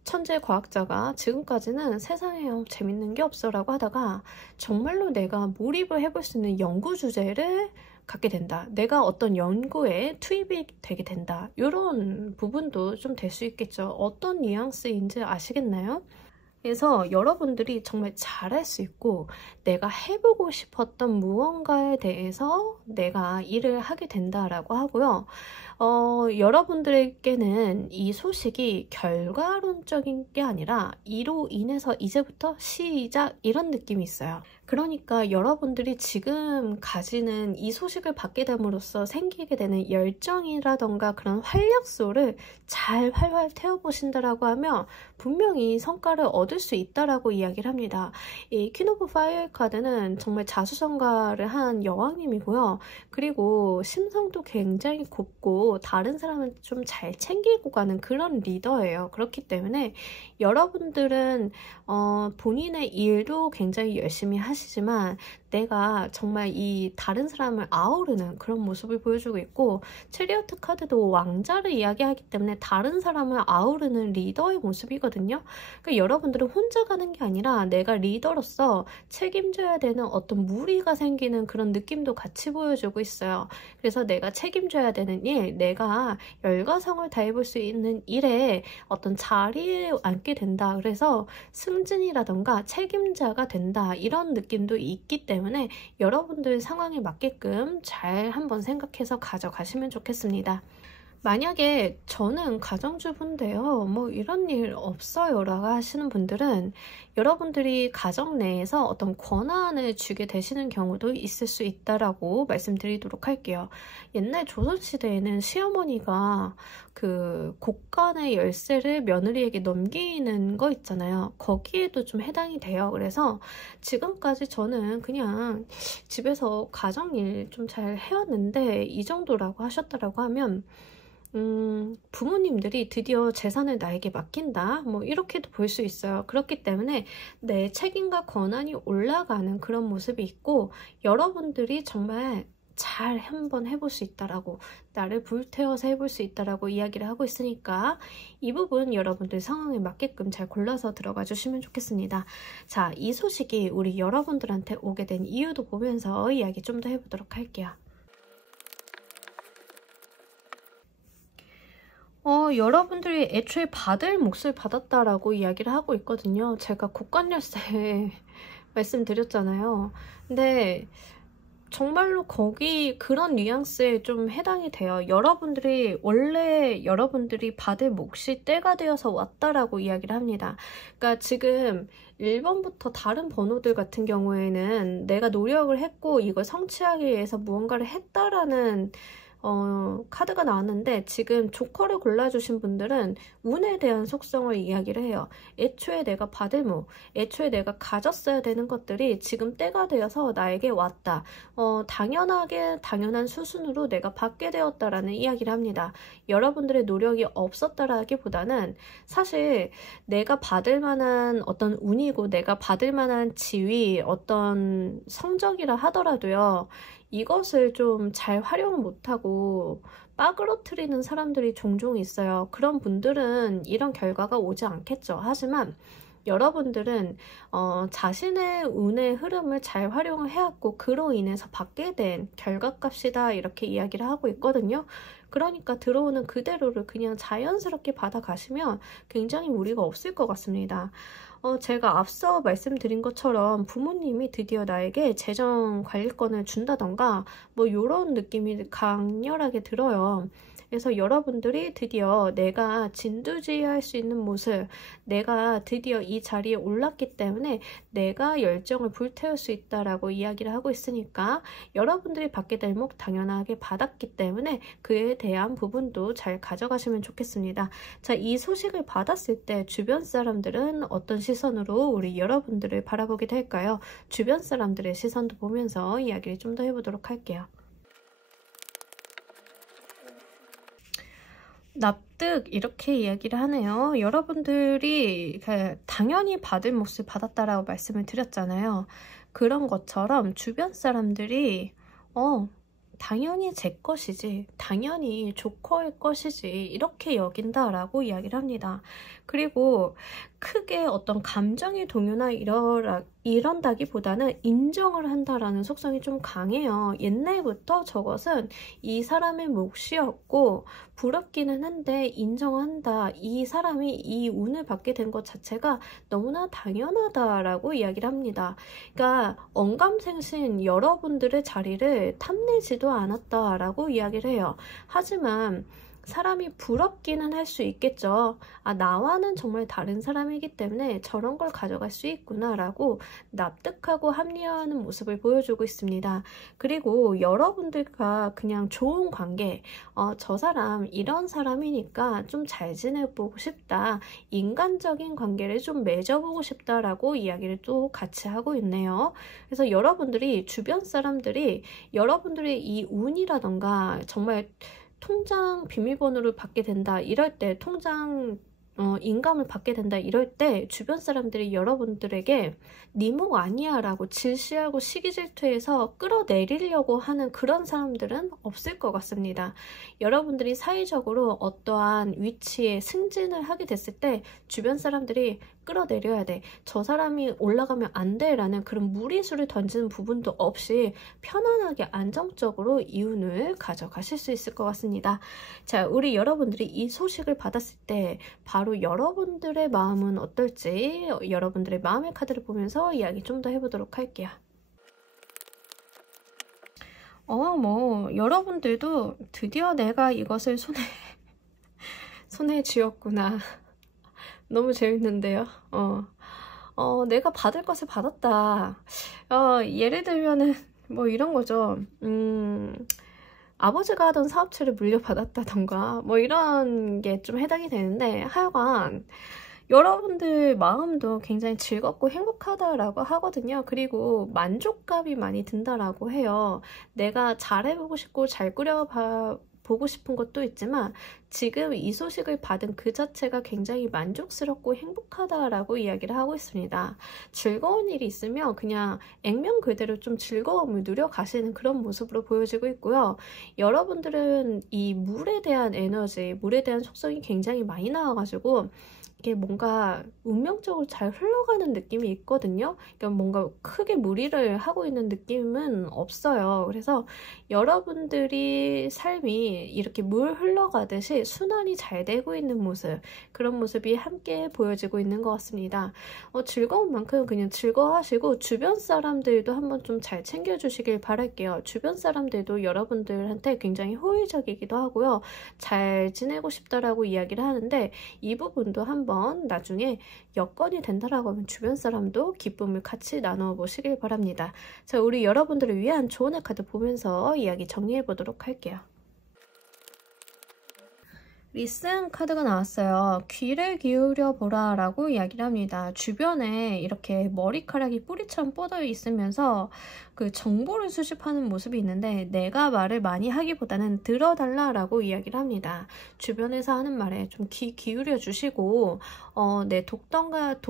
천재 과학자가 지금까지는 세상에 재밌는 게 없어 라고 하다가 정말로 내가 몰입을 해볼 수 있는 연구 주제를 갖게 된다, 내가 어떤 연구에 투입이 되게 된다, 이런 부분도 좀 될 수 있겠죠. 어떤 뉘앙스인지 아시겠나요? 그래서 여러분들이 정말 잘할 수 있고 내가 해보고 싶었던 무언가에 대해서 내가 일을 하게 된다라고 하고요. 여러분들에게는 이 소식이 결과론적인 게 아니라 이로 인해서 이제부터 시작, 이런 느낌이 있어요. 그러니까 여러분들이 지금 가지는 이 소식을 받게 됨으로써 생기게 되는 열정이라던가 그런 활력소를 잘 활활 태워보신다라고 하면 분명히 성과를 얻을 수 있다라고 이야기를 합니다. 이 퀸 오브 파이어 카드는 정말 자수성가를 한 여왕님이고요. 그리고 심성도 굉장히 곱고 다른 사람을 좀 잘 챙기고 가는 그런 리더예요. 그렇기 때문에 여러분들은 본인의 일도 굉장히 열심히 하시지만 내가 정말 이 다른 사람을 아우르는 그런 모습을 보여주고 있고, 체리어트 카드도 왕자를 이야기하기 때문에 다른 사람을 아우르는 리더의 모습이거든요. 그러니까 여러분들은 혼자 가는 게 아니라 내가 리더로서 책임져야 되는 어떤 무리가 생기는 그런 느낌도 같이 보여주고 있어요. 그래서 내가 책임져야 되는 일, 내가 열과성을 다해볼 수 있는 일에 어떤 자리에 앉게 된다. 그래서 승진이라던가 책임자가 된다, 이런 느낌도 있기 때문에 여러분들 상황에 맞게끔 잘 한번 생각해서 가져가시면 좋겠습니다. 만약에 저는 가정주부인데요, 뭐 이런 일 없어요 라고 하시는 분들은 여러분들이 가정 내에서 어떤 권한을 주게 되시는 경우도 있을 수 있다라고 말씀드리도록 할게요. 옛날 조선시대에는 시어머니가 그 곳간의 열쇠를 며느리에게 넘기는 거 있잖아요. 거기에도 좀 해당이 돼요. 그래서 지금까지 저는 그냥 집에서 가정일 좀 잘 해왔는데 이 정도라고 하셨다라고 하면 부모님들이 드디어 재산을 나에게 맡긴다, 뭐 이렇게도 볼 수 있어요. 그렇기 때문에 내 책임과 권한이 올라가는 그런 모습이 있고, 여러분들이 정말 잘 한번 해볼 수 있다라고, 나를 불태워서 해볼 수 있다라고 이야기를 하고 있으니까 이 부분 여러분들 상황에 맞게끔 잘 골라서 들어가 주시면 좋겠습니다. 자, 이 소식이 우리 여러분들한테 오게 된 이유도 보면서 이야기 좀 더 해보도록 할게요. 여러분들이 애초에 받을 몫을 받았다라고 이야기를 하고 있거든요. 제가 곳간열쇠 말씀드렸잖아요. 근데 정말로 거기 그런 뉘앙스에 좀 해당이 돼요. 원래 여러분들이 받을 몫이 때가 되어서 왔다라고 이야기를 합니다. 그러니까 지금 1번부터 다른 번호들 같은 경우에는 내가 노력을 했고 이걸 성취하기 위해서 무언가를 했다라는 카드가 나왔는데, 지금 조커를 골라주신 분들은 운에 대한 속성을 이야기를 해요. 애초에 내가 받을 몫, 애초에 내가 가졌어야 되는 것들이 지금 때가 되어서 나에게 왔다. 당연한 수순으로 내가 받게 되었다라는 이야기를 합니다. 여러분들의 노력이 없었다라기보다는 사실 내가 받을 만한 어떤 운이고 내가 받을 만한 지위, 어떤 성적이라 하더라도요, 이것을 좀 잘 활용 못하고 빠그러뜨리는 사람들이 종종 있어요. 그런 분들은 이런 결과가 오지 않겠죠. 하지만 여러분들은 자신의 운의 흐름을 잘 활용을 해왔고 그로 인해서 받게 된 결과값이다, 이렇게 이야기를 하고 있거든요. 그러니까 들어오는 그대로를 그냥 자연스럽게 받아가시면 굉장히 무리가 없을 것 같습니다. 제가 앞서 말씀드린 것처럼 부모님이 드디어 나에게 재정 관리권을 준다던가 뭐 이런 느낌이 강렬하게 들어요. 그래서 여러분들이 드디어 내가 진두지휘할 수 있는 모습, 내가 드디어 이 자리에 올랐기 때문에 내가 열정을 불태울 수 있다라고 이야기를 하고 있으니까 여러분들이 받게 될 몫 당연하게 받았기 때문에 그에 대한 부분도 잘 가져가시면 좋겠습니다. 자, 이 소식을 받았을 때 주변 사람들은 어떤 시선으로 우리 여러분들을 바라보게 될까요? 주변 사람들의 시선도 보면서 이야기를 좀 더 해보도록 할게요. 납득, 이렇게 이야기를 하네요. 여러분들이 당연히 받을 몫을 받았다라고 말씀을 드렸잖아요. 그런 것처럼 주변 사람들이 당연히 제 것이지, 당연히 조커의 것이지, 이렇게 여긴다라고 이야기를 합니다. 그리고 크게 어떤 감정의 동요나 이런다기보다는 인정을 한다라는 속성이 좀 강해요. 옛날부터 저것은 이 사람의 몫이었고 부럽기는 한데 인정한다. 이 사람이 이 운을 받게 된 것 자체가 너무나 당연하다라고 이야기를 합니다. 그러니까 언감생신 여러분들의 자리를 탐내지도 않았다라고 이야기를 해요. 하지만 사람이 부럽기는 할 수 있겠죠. 아, 나와는 정말 다른 사람이기 때문에 저런 걸 가져갈 수 있구나 라고 납득하고 합리화하는 모습을 보여주고 있습니다. 그리고 여러분들과 그냥 좋은 관계, 저 사람 이런 사람이니까 좀 잘 지내보고 싶다, 인간적인 관계를 좀 맺어보고 싶다라고 이야기를 또 같이 하고 있네요. 그래서 여러분들이, 주변 사람들이 여러분들의 이 운이라던가 정말 통장 비밀번호를 받게 된다, 이럴 때 통장 인감을 받게 된다, 이럴 때 주변 사람들이 여러분들에게 네 몫 아니야 라고 질시하고 시기질투해서 끌어내리려고 하는 그런 사람들은 없을 것 같습니다. 여러분들이 사회적으로 어떠한 위치에 승진을 하게 됐을 때 주변 사람들이 끌어내려야 돼, 저 사람이 올라가면 안 돼 라는 그런 무리수를 던지는 부분도 없이 편안하게 안정적으로 이윤을 가져가실 수 있을 것 같습니다. 자, 우리 여러분들이 이 소식을 받았을 때 바로 여러분들의 마음은 어떨지 여러분들의 마음의 카드를 보면서 이야기 좀 더 해보도록 할게요. 여러분들도 드디어 내가 이것을 손에 손에 쥐었구나. 너무 재밌는데요. 내가 받을 것을 받았다. 예를 들면은 뭐 이런 거죠. 아버지가 하던 사업체를 물려받았다던가 뭐 이런 게 좀 해당이 되는데, 하여간 여러분들 마음도 굉장히 즐겁고 행복하다라고 하거든요. 그리고 만족감이 많이 든다라고 해요. 내가 잘해보고 싶고 잘 보고 싶은 것도 있지만 지금 이 소식을 받은 그 자체가 굉장히 만족스럽고 행복하다라고 이야기를 하고 있습니다. 즐거운 일이 있으면 그냥 액면 그대로 좀 즐거움을 누려가시는 그런 모습으로 보여지고 있고요. 여러분들은 이 물에 대한 에너지, 물에 대한 속성이 굉장히 많이 나와가지고 이게 뭔가 운명적으로 잘 흘러가는 느낌이 있거든요. 그러니까 뭔가 크게 무리를 하고 있는 느낌은 없어요. 그래서 여러분들이 삶이 이렇게 물 흘러가듯이 순환이 잘 되고 있는 모습, 그런 모습이 함께 보여지고 있는 것 같습니다. 즐거운 만큼 그냥 즐거워하시고 주변 사람들도 한번 좀 잘 챙겨주시길 바랄게요. 주변 사람들도 여러분들한테 굉장히 호의적이기도 하고요. 잘 지내고 싶다라고 이야기를 하는데, 이 부분도 한번 나중에 여건이 된다라고 하면 주변 사람도 기쁨을 같이 나눠 보시길 바랍니다. 자, 우리 여러분들을 위한 조언의 카드 보면서 이야기 정리해 보도록 할게요. 리슨 카드가 나왔어요. 귀를 기울여 보라 라고 이야기를 합니다. 주변에 이렇게 머리카락이 뿌리처럼 뻗어 있으면서 그 정보를 수집하는 모습이 있는데, 내가 말을 많이 하기보다는 들어달라 라고 이야기를 합니다. 주변에서 하는 말에 좀 귀 기울여 주시고, 내 독단과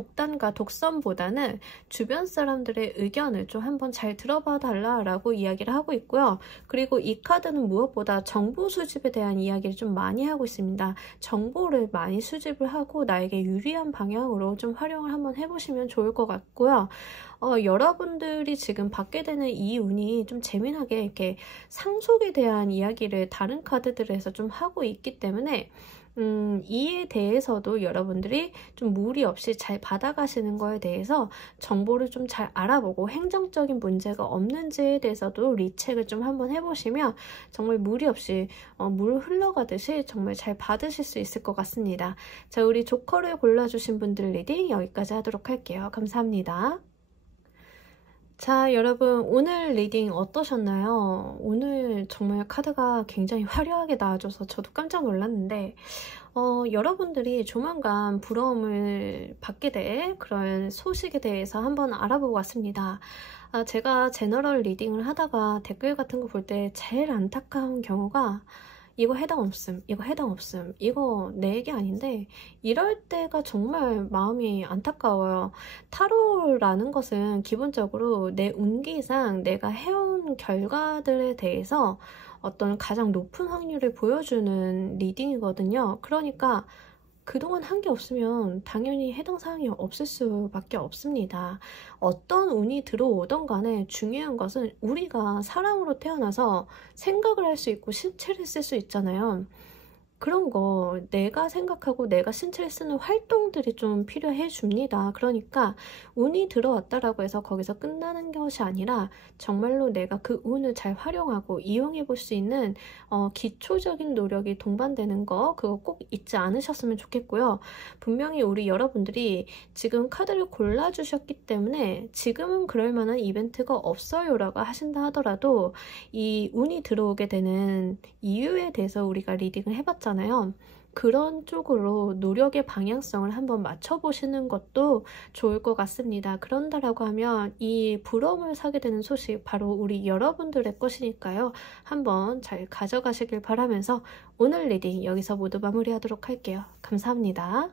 독선보다는 주변 사람들의 의견을 좀 한번 잘 들어봐 달라 라고 이야기를 하고 있고요. 그리고 이 카드는 무엇보다 정보 수집에 대한 이야기를 좀 많이 하고 있습니다. 정보를 많이 수집을 하고 나에게 유리한 방향으로 좀 활용을 한번 해보시면 좋을 것 같고요. 여러분들이 지금 받게 되는 이 운이 좀 재미나게 이렇게 상속에 대한 이야기를 다른 카드들에서 좀 하고 있기 때문에 이에 대해서도 여러분들이 좀 무리 없이 잘 받아가시는 거에 대해서 정보를 좀 잘 알아보고 행정적인 문제가 없는지에 대해서도 리체크를 좀 한번 해보시면 정말 무리 없이 물 흘러가듯이 정말 잘 받으실 수 있을 것 같습니다. 자, 우리 조커를 골라주신 분들 리딩 여기까지 하도록 할게요. 감사합니다. 자, 여러분 오늘 리딩 어떠셨나요? 오늘 정말 카드가 굉장히 화려하게 나와줘서 저도 깜짝 놀랐는데, 여러분들이 조만간 부러움을 받게 될 그런 소식에 대해서 한번 알아보고 왔습니다. 제가 제너럴 리딩을 하다가 댓글 같은 거 볼 때 제일 안타까운 경우가 이거 해당 없음, 이거 해당 없음, 이거 내 얘기 아닌데, 이럴 때가 정말 마음이 안타까워요. 타로라는 것은 기본적으로 내 운기상 내가 해온 결과들에 대해서 어떤 가장 높은 확률을 보여주는 리딩이거든요. 그러니까 그동안 한 게 없으면 당연히 해당 사항이 없을 수밖에 없습니다. 어떤 운이 들어오던 간에 중요한 것은 우리가 사람으로 태어나서 생각을 할 수 있고 신체를 쓸 수 있잖아요. 그런 거 내가 생각하고 내가 신체를 쓰는 활동들이 좀 필요해 줍니다. 그러니까 운이 들어왔다라고 해서 거기서 끝나는 것이 아니라 정말로 내가 그 운을 잘 활용하고 이용해 볼 수 있는 기초적인 노력이 동반되는 거, 그거 꼭 잊지 않으셨으면 좋겠고요. 분명히 우리 여러분들이 지금 카드를 골라주셨기 때문에 지금은 그럴 만한 이벤트가 없어요 라고 하신다 하더라도 이 운이 들어오게 되는 이유에 대해서 우리가 리딩을 해봤잖아요. 그런 쪽으로 노력의 방향성을 한번 맞춰보시는 것도 좋을 것 같습니다. 그런다라고 하면 이 부러움을 사게 되는 소식 바로 우리 여러분들의 것이니까요. 한번 잘 가져가시길 바라면서 오늘 리딩 여기서 모두 마무리하도록 할게요. 감사합니다.